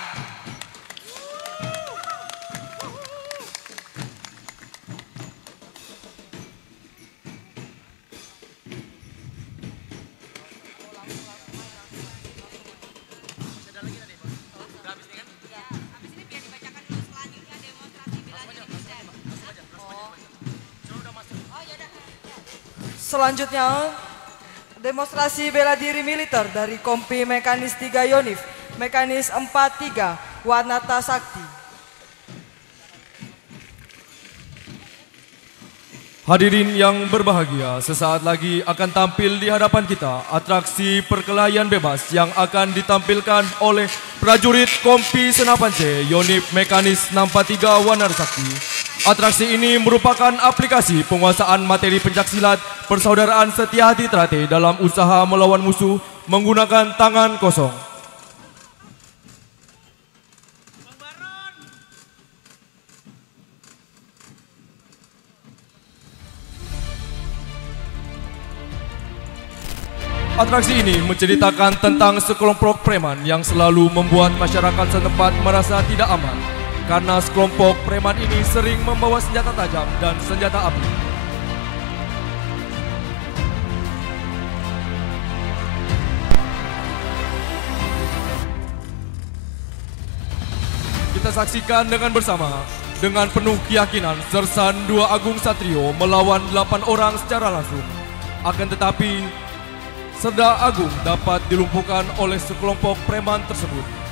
Selanjutnya, demonstrasi bela diri militer dari Kompi Mekanis 3 Yonif, Mekanis 43, Wanata Sakti. Hadirin yang berbahagia, sesaat lagi akan tampil di hadapan kita atraksi perkelahian bebas yang akan ditampilkan oleh prajurit Kompi Senapan C Yonif Mekanis 63 Wanata Sakti. Atraksi ini merupakan aplikasi penguasaan materi pencaksilat persaudaraan setia hati terate dalam usaha melawan musuh menggunakan tangan kosong. Atraksi ini menceritakan tentang sekelompok preman yang selalu membuat masyarakat setempat merasa tidak aman. Karena sekelompok preman ini sering membawa senjata tajam dan senjata api. Kita saksikan dengan bersama, dengan penuh keyakinan Sersan 2 Agung Satrio melawan 8 orang secara langsung. Akan tetapi, Serda Agung dapat dilumpuhkan oleh sekelompok preman tersebut.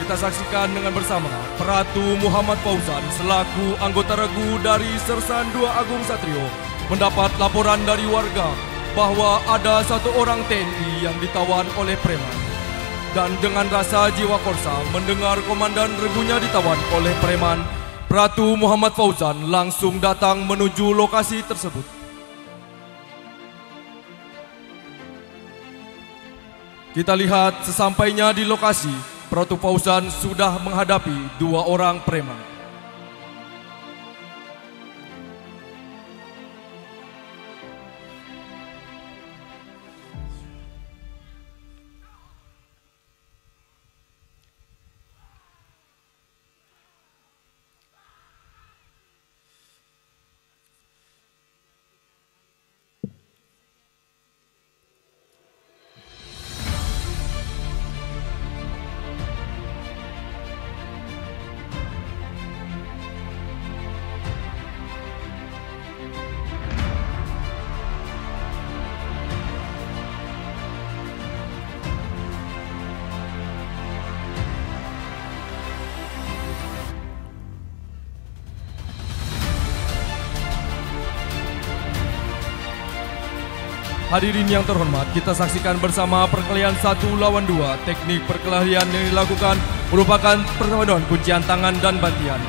Kita saksikan dengan bersama Pratu Muhammad Fauzan selaku anggota regu dari Sersan 2 Agung Satrio mendapat laporan dari warga bahwa ada satu orang TNI yang ditawan oleh preman. Dan dengan rasa jiwa korsa mendengar komandan regunya ditawan oleh preman, Pratu Muhammad Fauzan langsung datang menuju lokasi tersebut. Kita lihat sesampainya di lokasi, Pratu Fauzan sudah menghadapi 2 orang preman. Hadirin yang terhormat, kita saksikan bersama perkelahian 1 lawan 2. Teknik perkelahian yang dilakukan merupakan perpaduan kuncian tangan dan bantian.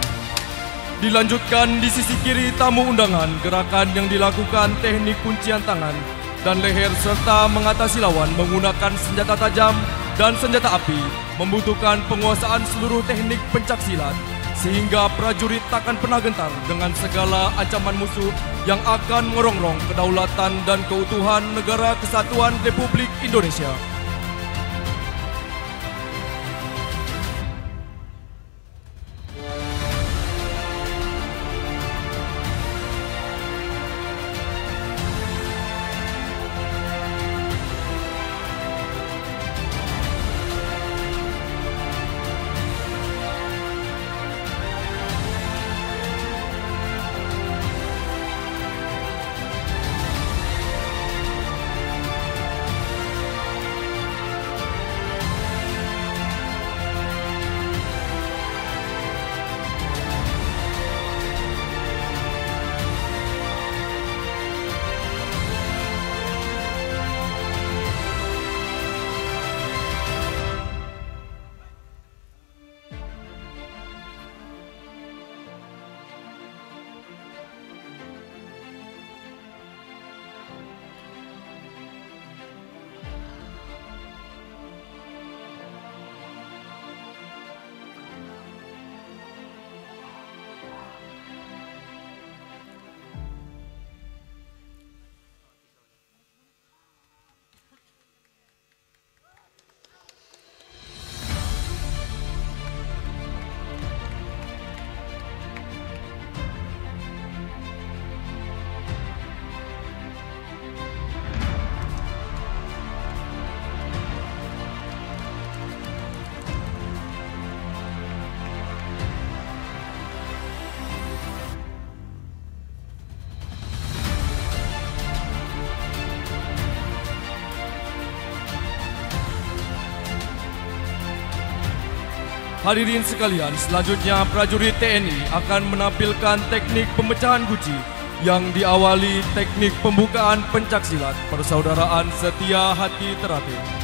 Dilanjutkan di sisi kiri tamu undangan, gerakan yang dilakukan teknik kuncian tangan dan leher serta mengatasi lawan menggunakan senjata tajam dan senjata api membutuhkan penguasaan seluruh teknik pencaksilat sehingga prajurit takkan pernah gentar dengan segala ancaman musuh yang akan merongrong kedaulatan dan keutuhan Negara Kesatuan Republik Indonesia. Hadirin sekalian, selanjutnya prajurit TNI akan menampilkan teknik pemecahan guci yang diawali teknik pembukaan pencaksilat persaudaraan setia hati terlatih.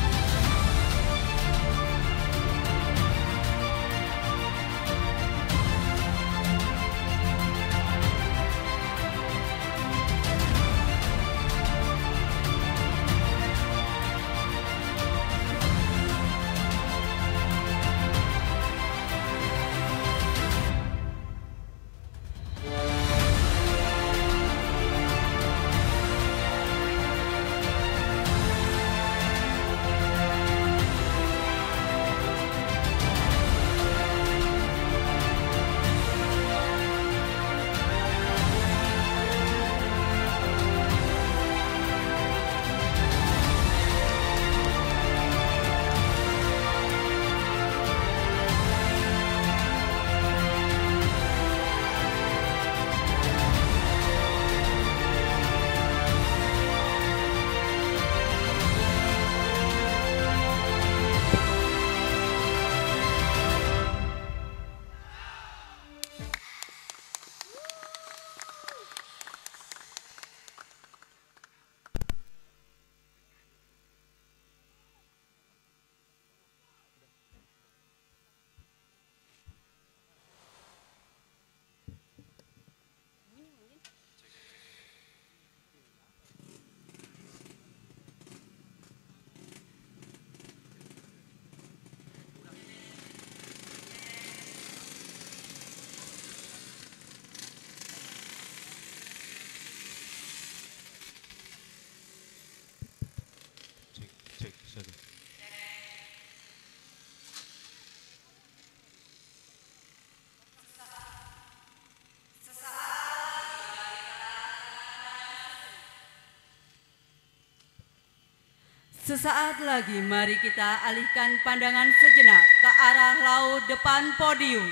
Sesaat lagi mari kita alihkan pandangan sejenak ke arah laut depan podium.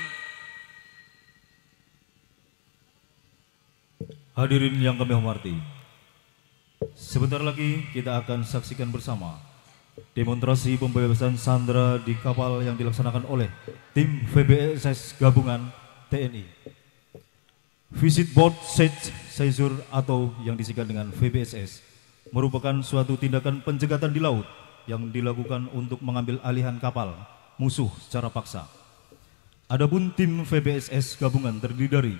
Hadirin yang kami hormati, sebentar lagi kita akan saksikan bersama demonstrasi pembebasan sandera di kapal yang dilaksanakan oleh tim VBSS gabungan TNI. Visit Boat Seizure atau yang disingkat dengan VBSS merupakan suatu tindakan penjegatan di laut yang dilakukan untuk mengambil alihan kapal musuh secara paksa. Adapun tim VBSS gabungan terdiri dari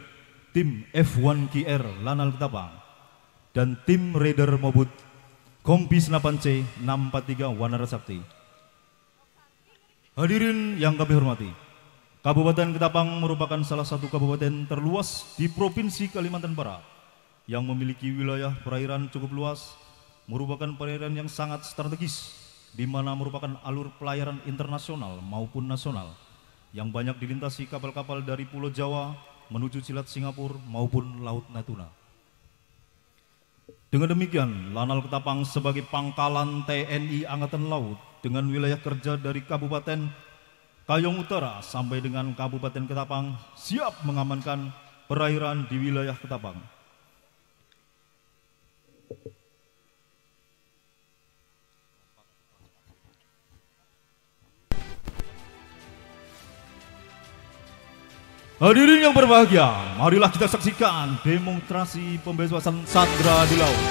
tim F1QR Lanal Ketapang dan tim Raider Mobut Kompi Senapan C 643 Wanara Sakti. Hadirin yang kami hormati, Kabupaten Ketapang merupakan salah satu kabupaten terluas di Provinsi Kalimantan Barat yang memiliki wilayah perairan cukup luas, merupakan perairan yang sangat strategis, di mana merupakan alur pelayaran internasional maupun nasional yang banyak dilintasi kapal-kapal dari Pulau Jawa menuju Selat Singapura maupun Laut Natuna. Dengan demikian, Lanal Ketapang sebagai pangkalan TNI Angkatan Laut dengan wilayah kerja dari Kabupaten Kayong Utara sampai dengan Kabupaten Ketapang siap mengamankan perairan di wilayah Ketapang. Hadirin yang berbahagia, marilah kita saksikan demonstrasi pembebasan sandera di laut.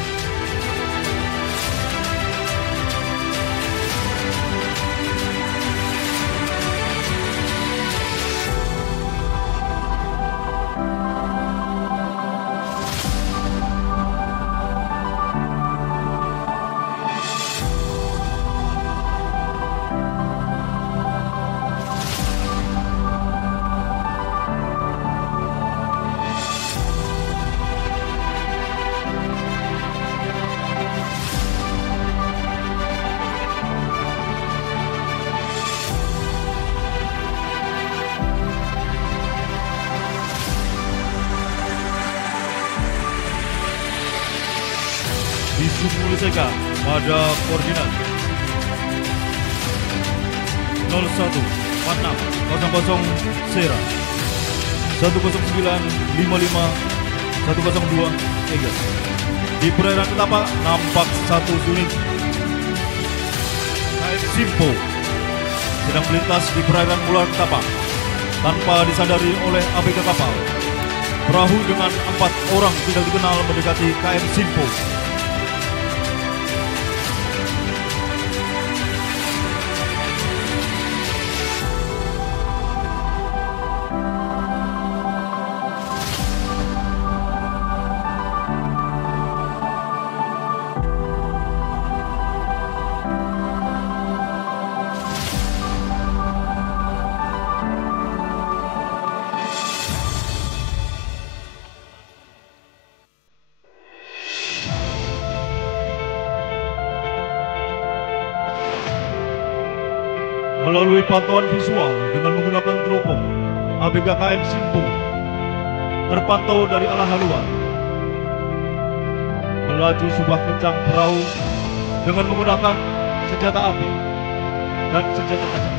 Disubmuliseka pada koordinat 014600 Sera 10955 102 di perairan Ketapang nampak satu unit KM Simpo sedang melintas di perairan Pulau Ketapang. tanpa disadari oleh ABK kapal. Perahu dengan 4 orang tidak dikenal mendekati KM Simpo. Melalui pantauan visual dengan menggunakan teropong, ABK KM Simpo terpantau dari arah haluan. Melaju sebuah kencang perahu dengan menggunakan senjata api dan senjata tajam.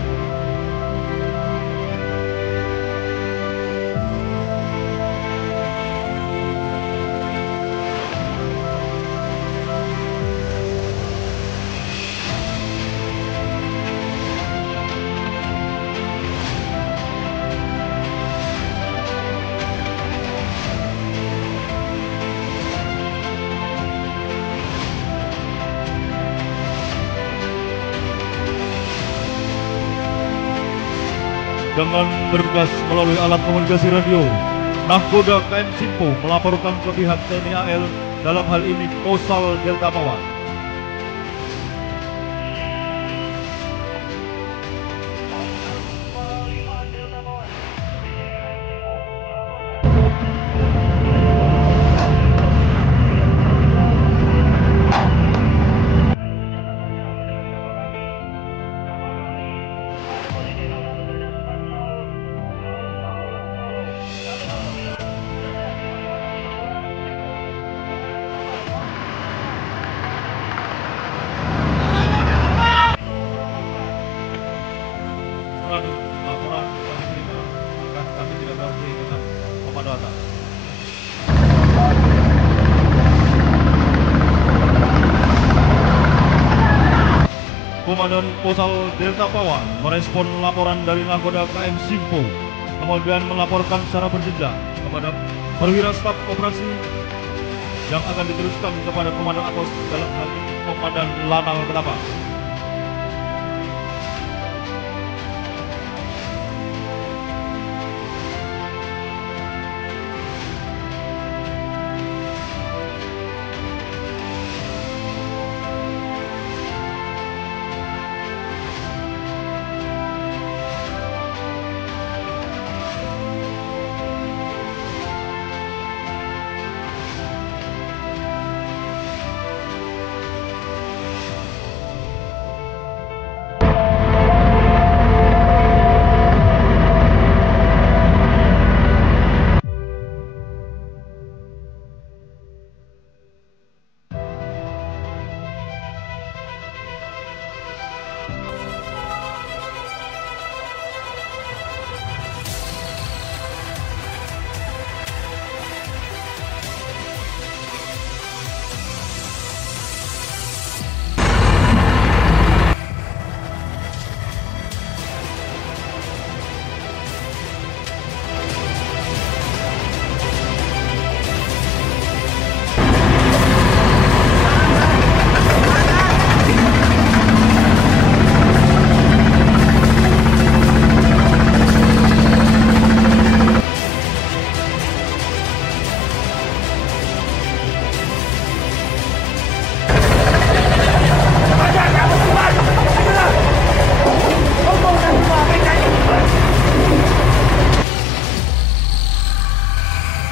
Dengan bergas melalui alat komunikasi radio, nahkoda KM Simpo melaporkan ke pihak TNI AL, dalam hal ini Kosal Delta Pawan. Laporan kami terima, maka kami tidak berhenti dengan komando atas. Komandan Kosal Delta Pawan merespon laporan dari nahkoda KM Simpo, kemudian melaporkan secara berjenjang kepada perwira staf operasi yang akan diteruskan kepada Komandan Atos, dalam hal ini Komandan Lanal Kelapa.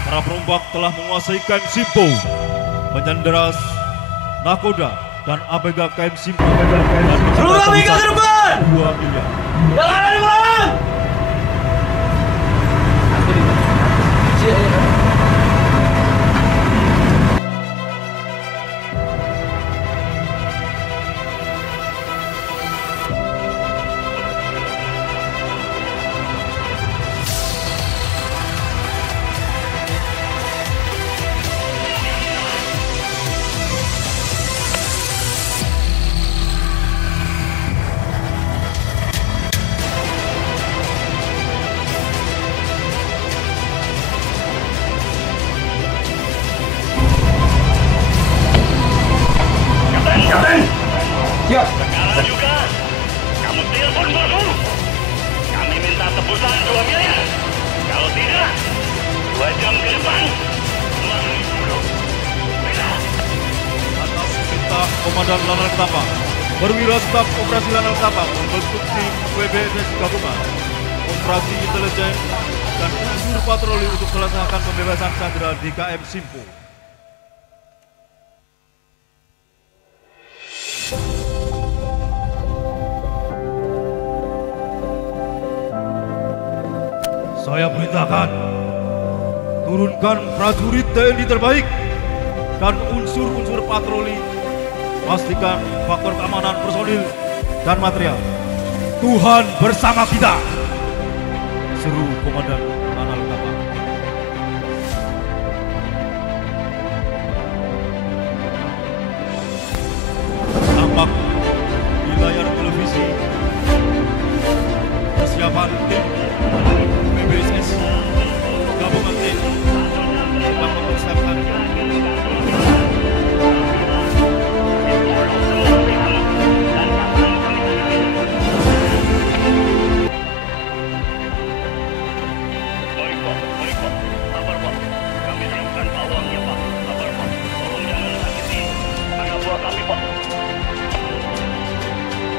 Para perombak telah menguasai KM Simpo, menyanderas nahkoda dan ABK KM Simpo. Seluruh ABK ke depan! 2 miliar. Jangan ada melawan! Siap. Sekarang juga kamu telepon bosmu. Kami minta tebusan 2 miliar. Kalau tidak, 2 jam ke depan. Atas perintah Komandan Lanal Ketapa, Perwira Staf Operasi Lanal Ketapa membentuk tim WBSS gabungan, operasi intelijen dan unsur patroli untuk melaksanakan pembebasan sandera di KM Simpo. Saya perintahkan, turunkan prajurit TNI terbaik dan unsur-unsur patroli, pastikan faktor keamanan personil dan material. Tuhan bersama kita. Seru Komandan Lanal Ketapa. Tampak di layar televisi persiapan tim BBSS gabungan tim sedang mempersiapkan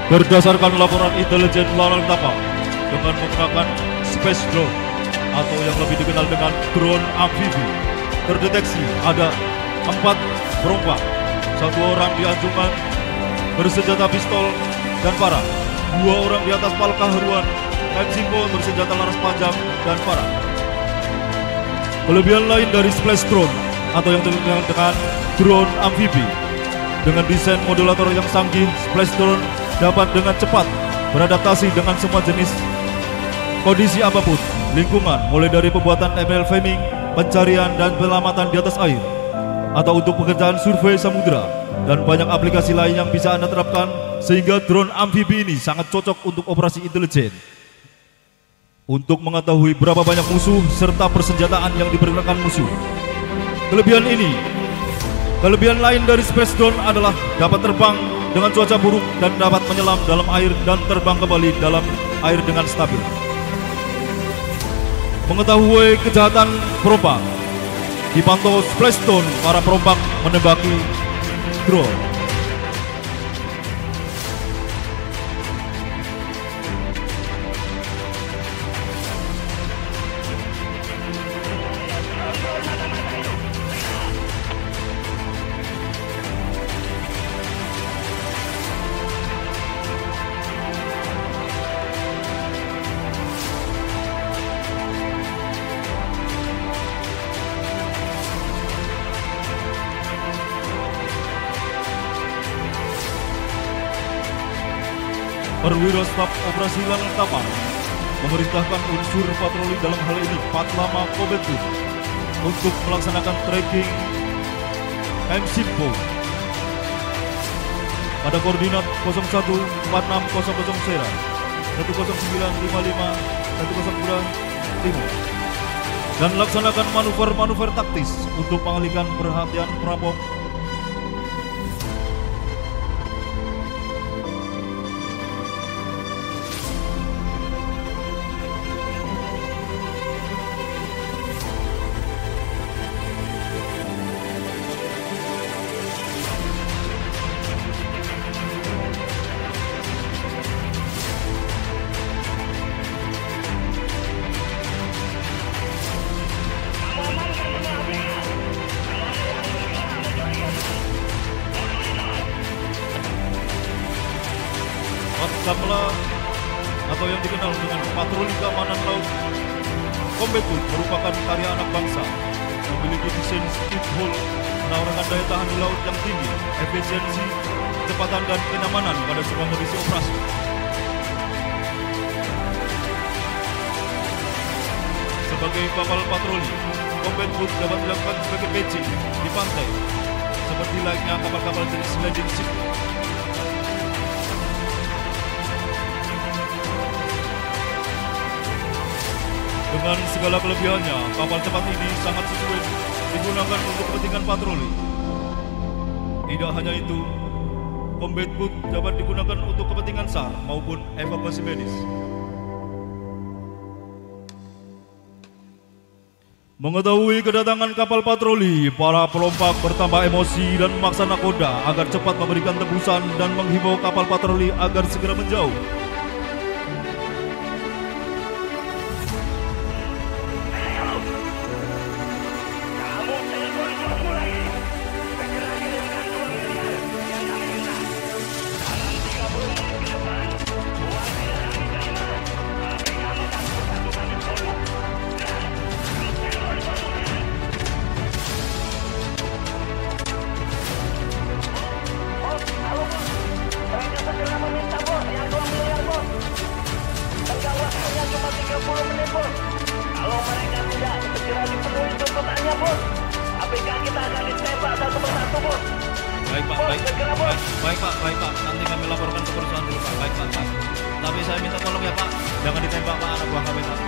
berdasarkan laporan intelijen Lanal Ketapa dengan menggunakan space drone atau yang lebih dikenal dengan drone amfibi, terdeteksi ada 4 perompak, 1 orang di anjungan bersenjata pistol dan parang, 2 orang di atas palka haruan KM Simpo bersenjata laras panjang dan parang. Kelebihan lain dari splash drone atau yang dikenal dengan drone amfibi, dengan desain modulator yang canggih, splash drone dapat dengan cepat beradaptasi dengan semua jenis kondisi apapun, lingkungan, mulai dari pembuatan ML framing, pencarian dan penyelamatan di atas air, atau untuk pekerjaan survei samudera, dan banyak aplikasi lain yang bisa Anda terapkan, sehingga drone amfibi ini sangat cocok untuk operasi intelijen. Untuk mengetahui berapa banyak musuh serta persenjataan yang dipergunakan musuh. Kelebihan lain dari space drone adalah dapat terbang dengan cuaca buruk dan dapat menyelam dalam air dan terbang kembali dalam air dengan stabil. Mengetahui kejahatan perompak, dipantau splash drone para perompak menembaki drone. Perwira Staf Operasi Lanal Ketapa memerintahkan unsur patroli dalam hal ini Patlama Kobetu untuk melaksanakan tracking KM Simpo pada koordinat 014600 Serang, 10955 102 Timur, dan laksanakan manuver-manuver taktis untuk mengalihkan perhatian perampok . Kamla atau yang dikenal dengan Patroli Keamanan Laut Kombetut merupakan karya anak bangsa, memiliki desain speed hull, menawarkan daya tahan di laut yang tinggi, efisiensi, kecepatan dan kenyamanan pada semua kondisi operasi. Sebagai kapal patroli, Kombetut dapat dilakukan sebagai patching di pantai, seperti layaknya kapal-kapal jenis landing ship. Dengan segala kelebihannya, kapal cepat ini sangat sesuai digunakan untuk kepentingan patroli. Tidak hanya itu, Combat boot dapat digunakan untuk kepentingan SAR maupun evakuasi medis. Mengetahui kedatangan kapal patroli, para perompak bertambah emosi dan memaksa nakoda agar cepat memberikan tebusan dan menghimbau kapal patroli agar segera menjauh. Baik Pak, nanti kami laporkan ke perusahaan dulu Pak. Baik Pak. Tapi saya minta tolong ya Pak, jangan ditembak Pak anak buah kami Pak.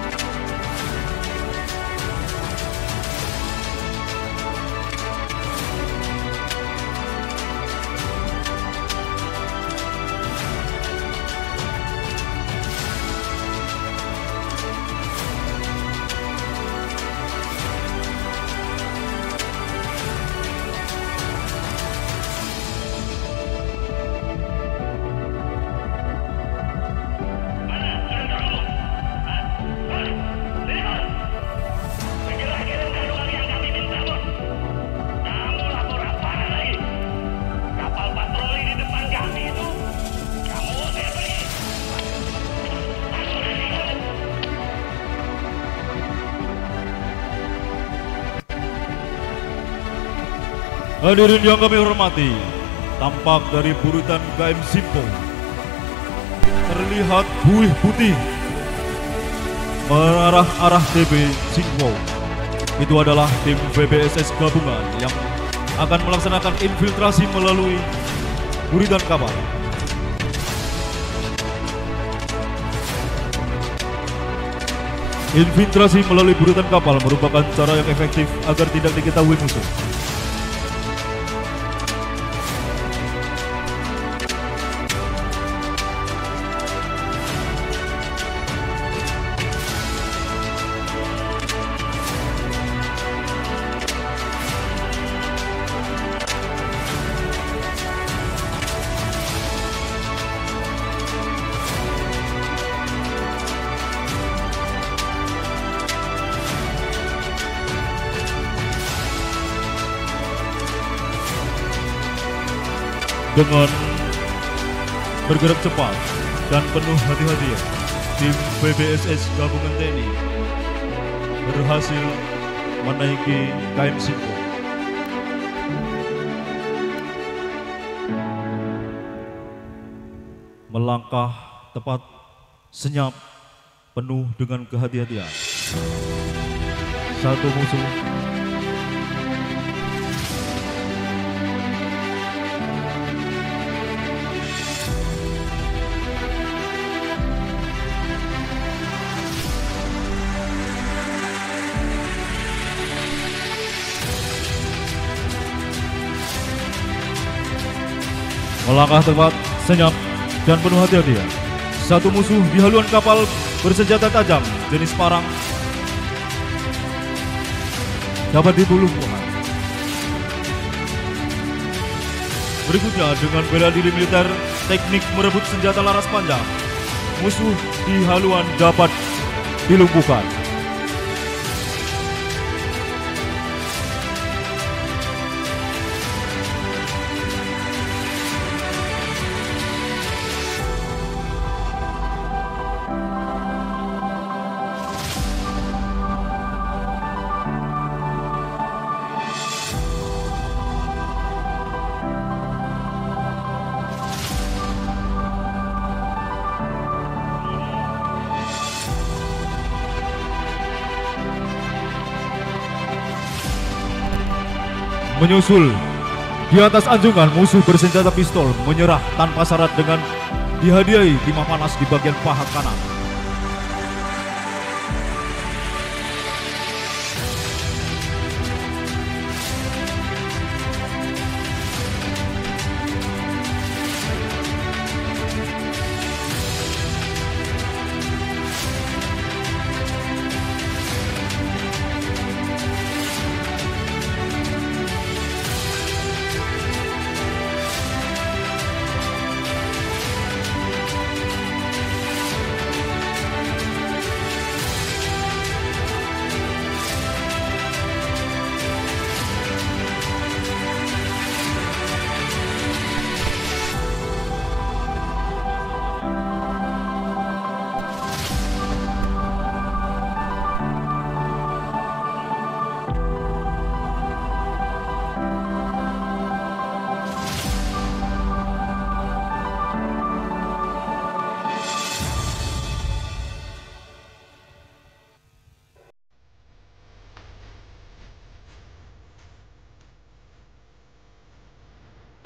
Hadirin yang kami hormati, tampak dari buritan KM Simpo terlihat buih putih mengarah TB Simpo. Itu adalah tim VBSS gabungan yang akan melaksanakan infiltrasi melalui buritan kapal. Infiltrasi melalui buritan kapal merupakan cara yang efektif agar tidak diketahui musuh. Dengan bergerak cepat dan penuh hati-hati, tim VBSS gabungan TNI berhasil menaiki KM Simpo. Melangkah tepat, senyap, penuh dengan kehati-hatian. Satu musuh melangkah tepat, senyap, dan penuh hati-hati. Satu musuh di haluan kapal bersenjata tajam jenis parang dapat ditulungkan. Berikutnya dengan bela diri militer, teknik merebut senjata laras panjang, musuh di haluan dapat dilumpuhkan. Menyusul di atas anjungan, musuh bersenjata pistol menyerah tanpa syarat dengan dihadiahi timah panas di bagian paha kanan.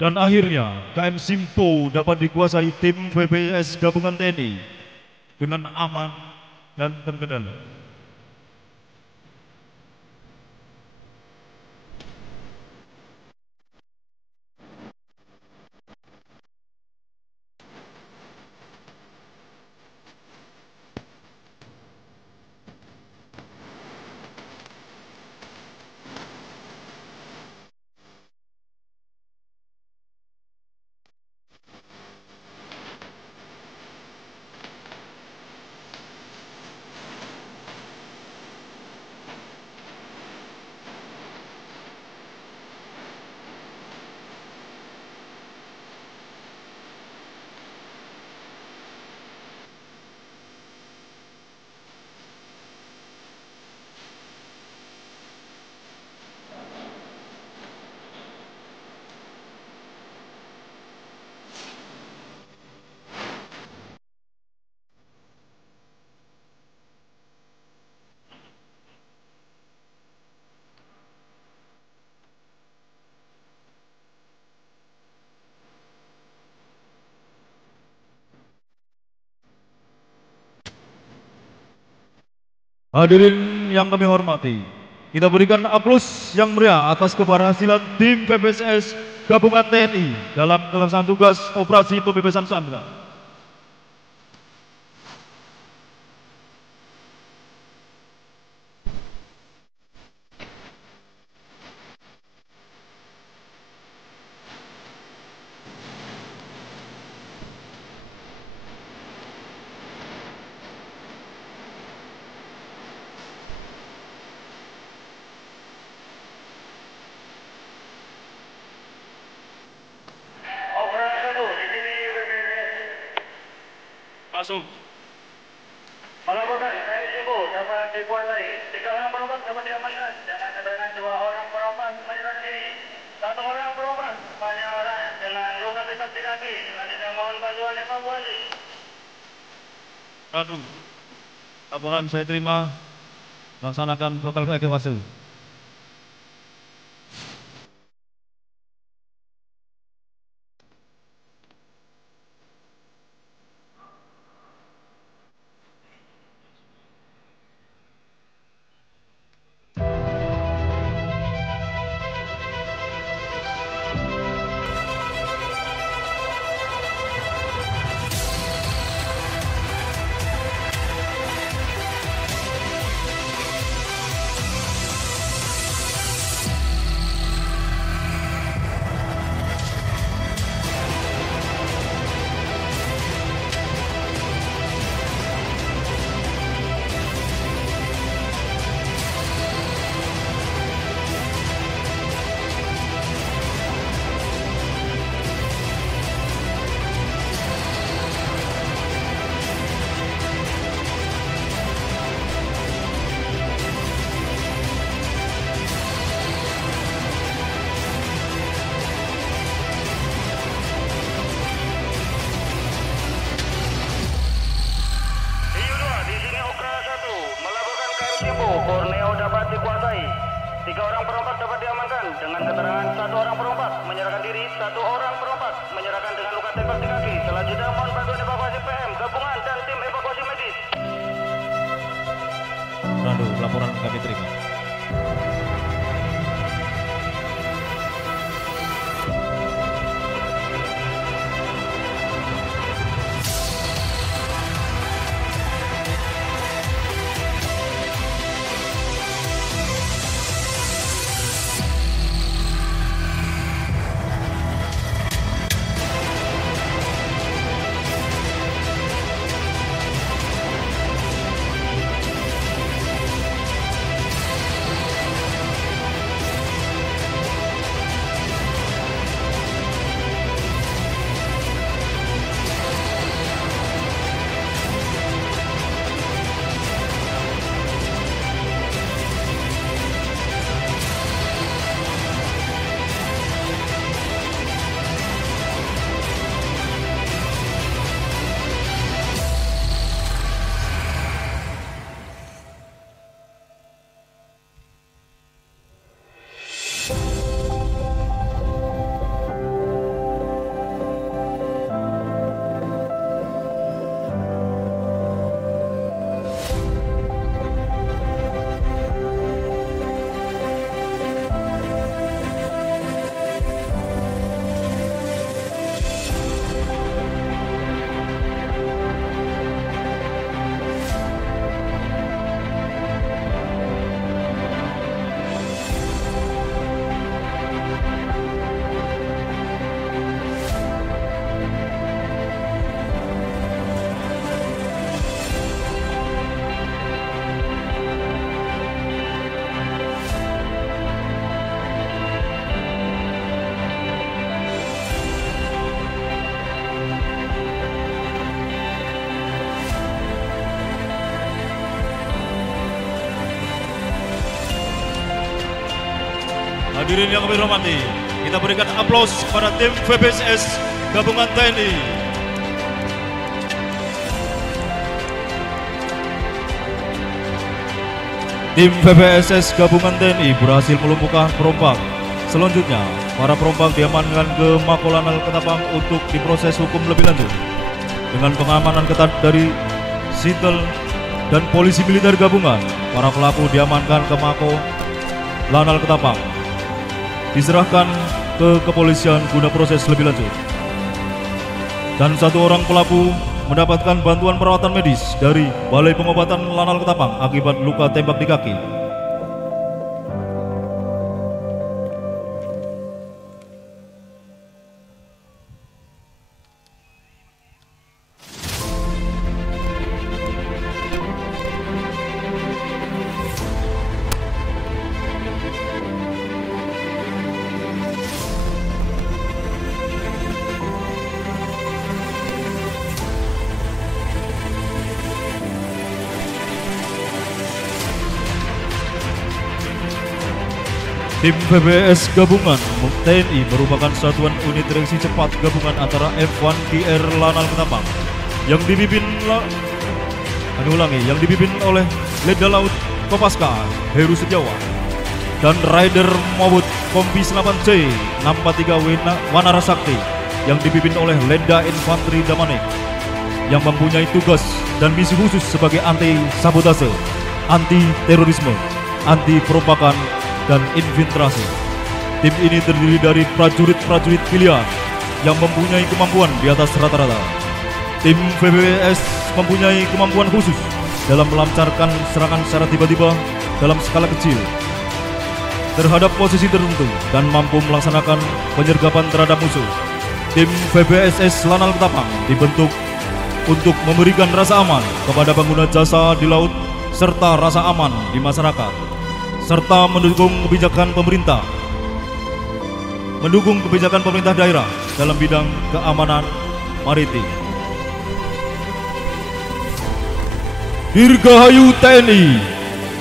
Dan akhirnya KM Simpo dapat dikuasai tim VBS gabungan TNI dengan aman dan terkendali. Hadirin yang kami hormati, kita berikan aplaus yang meriah atas keberhasilan tim PBSS gabungan TNI dalam melaksanakan tugas operasi pembebasan sandera. Masuk. Melaporkan KM Simpo dapat dikuasai. 3 orang perompak dapat diamankan dengan keterangan 2 orang perompak menyerahkan diri. 1 orang perompak menyerah dengan luka pisau di kaki. Selanjutnya mohon bantuan evakuasi. Aduh, laporan saya terima, laksanakan protokol evakuasi. Borneo dapat dikuasai. 3 orang perompak dapat diamankan dengan keterangan 1 orang perompak menyerahkan diri, 1 orang perompak menyerahkan dengan luka tembak di kaki. Selanjutnya mohon bantuan evakuasi PM gabungan dan tim evakuasi medis. Randu, laporan kami terima. Hadirin yang kami hormati, kita berikan aplaus kepada tim VBSS Gabungan TNI. Tim VBSS Gabungan TNI berhasil melumpuhkan perompak. Selanjutnya, para perompak diamankan ke Makolanal Ketapang untuk diproses hukum lebih lanjut. Dengan pengamanan ketat dari Sintel dan polisi militer gabungan, para pelaku diamankan ke Mako Lanal Ketapang, diserahkan ke kepolisian guna proses lebih lanjut. Dan satu orang pelaku mendapatkan bantuan perawatan medis dari Balai Pengobatan Lanal Ketapang akibat luka tembak di kaki. Tim VBS Gabungan TNI merupakan satuan unit reaksi cepat gabungan antara F1KR Lanal Ketapang yang dipimpin oleh Letda Laut Kopaska Heru Setiawan dan Rider Mawut Kompi 8C 643 Wanara Sakti yang dipimpin oleh Letda Infanteri Damanik yang mempunyai tugas dan misi khusus sebagai anti sabotase, anti terorisme, anti perompakan dan infiltrasi. Tim ini terdiri dari prajurit-prajurit pilihan yang mempunyai kemampuan di atas rata-rata. Tim VBS mempunyai kemampuan khusus dalam melancarkan serangan secara tiba-tiba dalam skala kecil terhadap posisi tertentu dan mampu melaksanakan penyergapan terhadap musuh. Tim VBSS Lanal Ketapang dibentuk untuk memberikan rasa aman kepada pengguna jasa di laut serta rasa aman di masyarakat, serta mendukung kebijakan pemerintah daerah dalam bidang keamanan maritim. Dirgahayu TNI,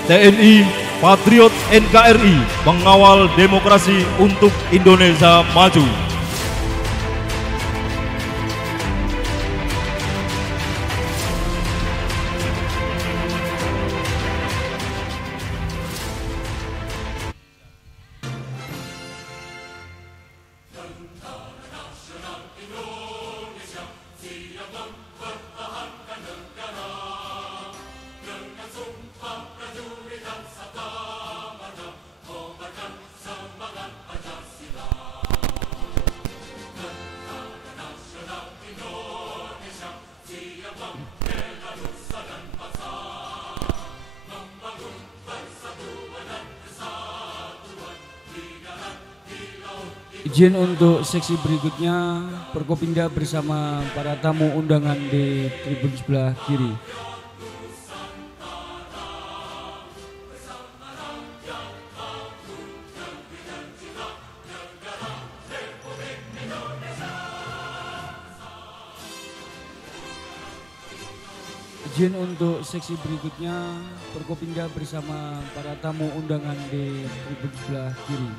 TNI Patriot NKRI, pengawal demokrasi untuk Indonesia maju. Izin untuk seksi berikutnya, Perkopimda bersama para tamu undangan di tribun sebelah kiri. Izin untuk seksi berikutnya, Perkopimda bersama para tamu undangan di tribun sebelah kiri.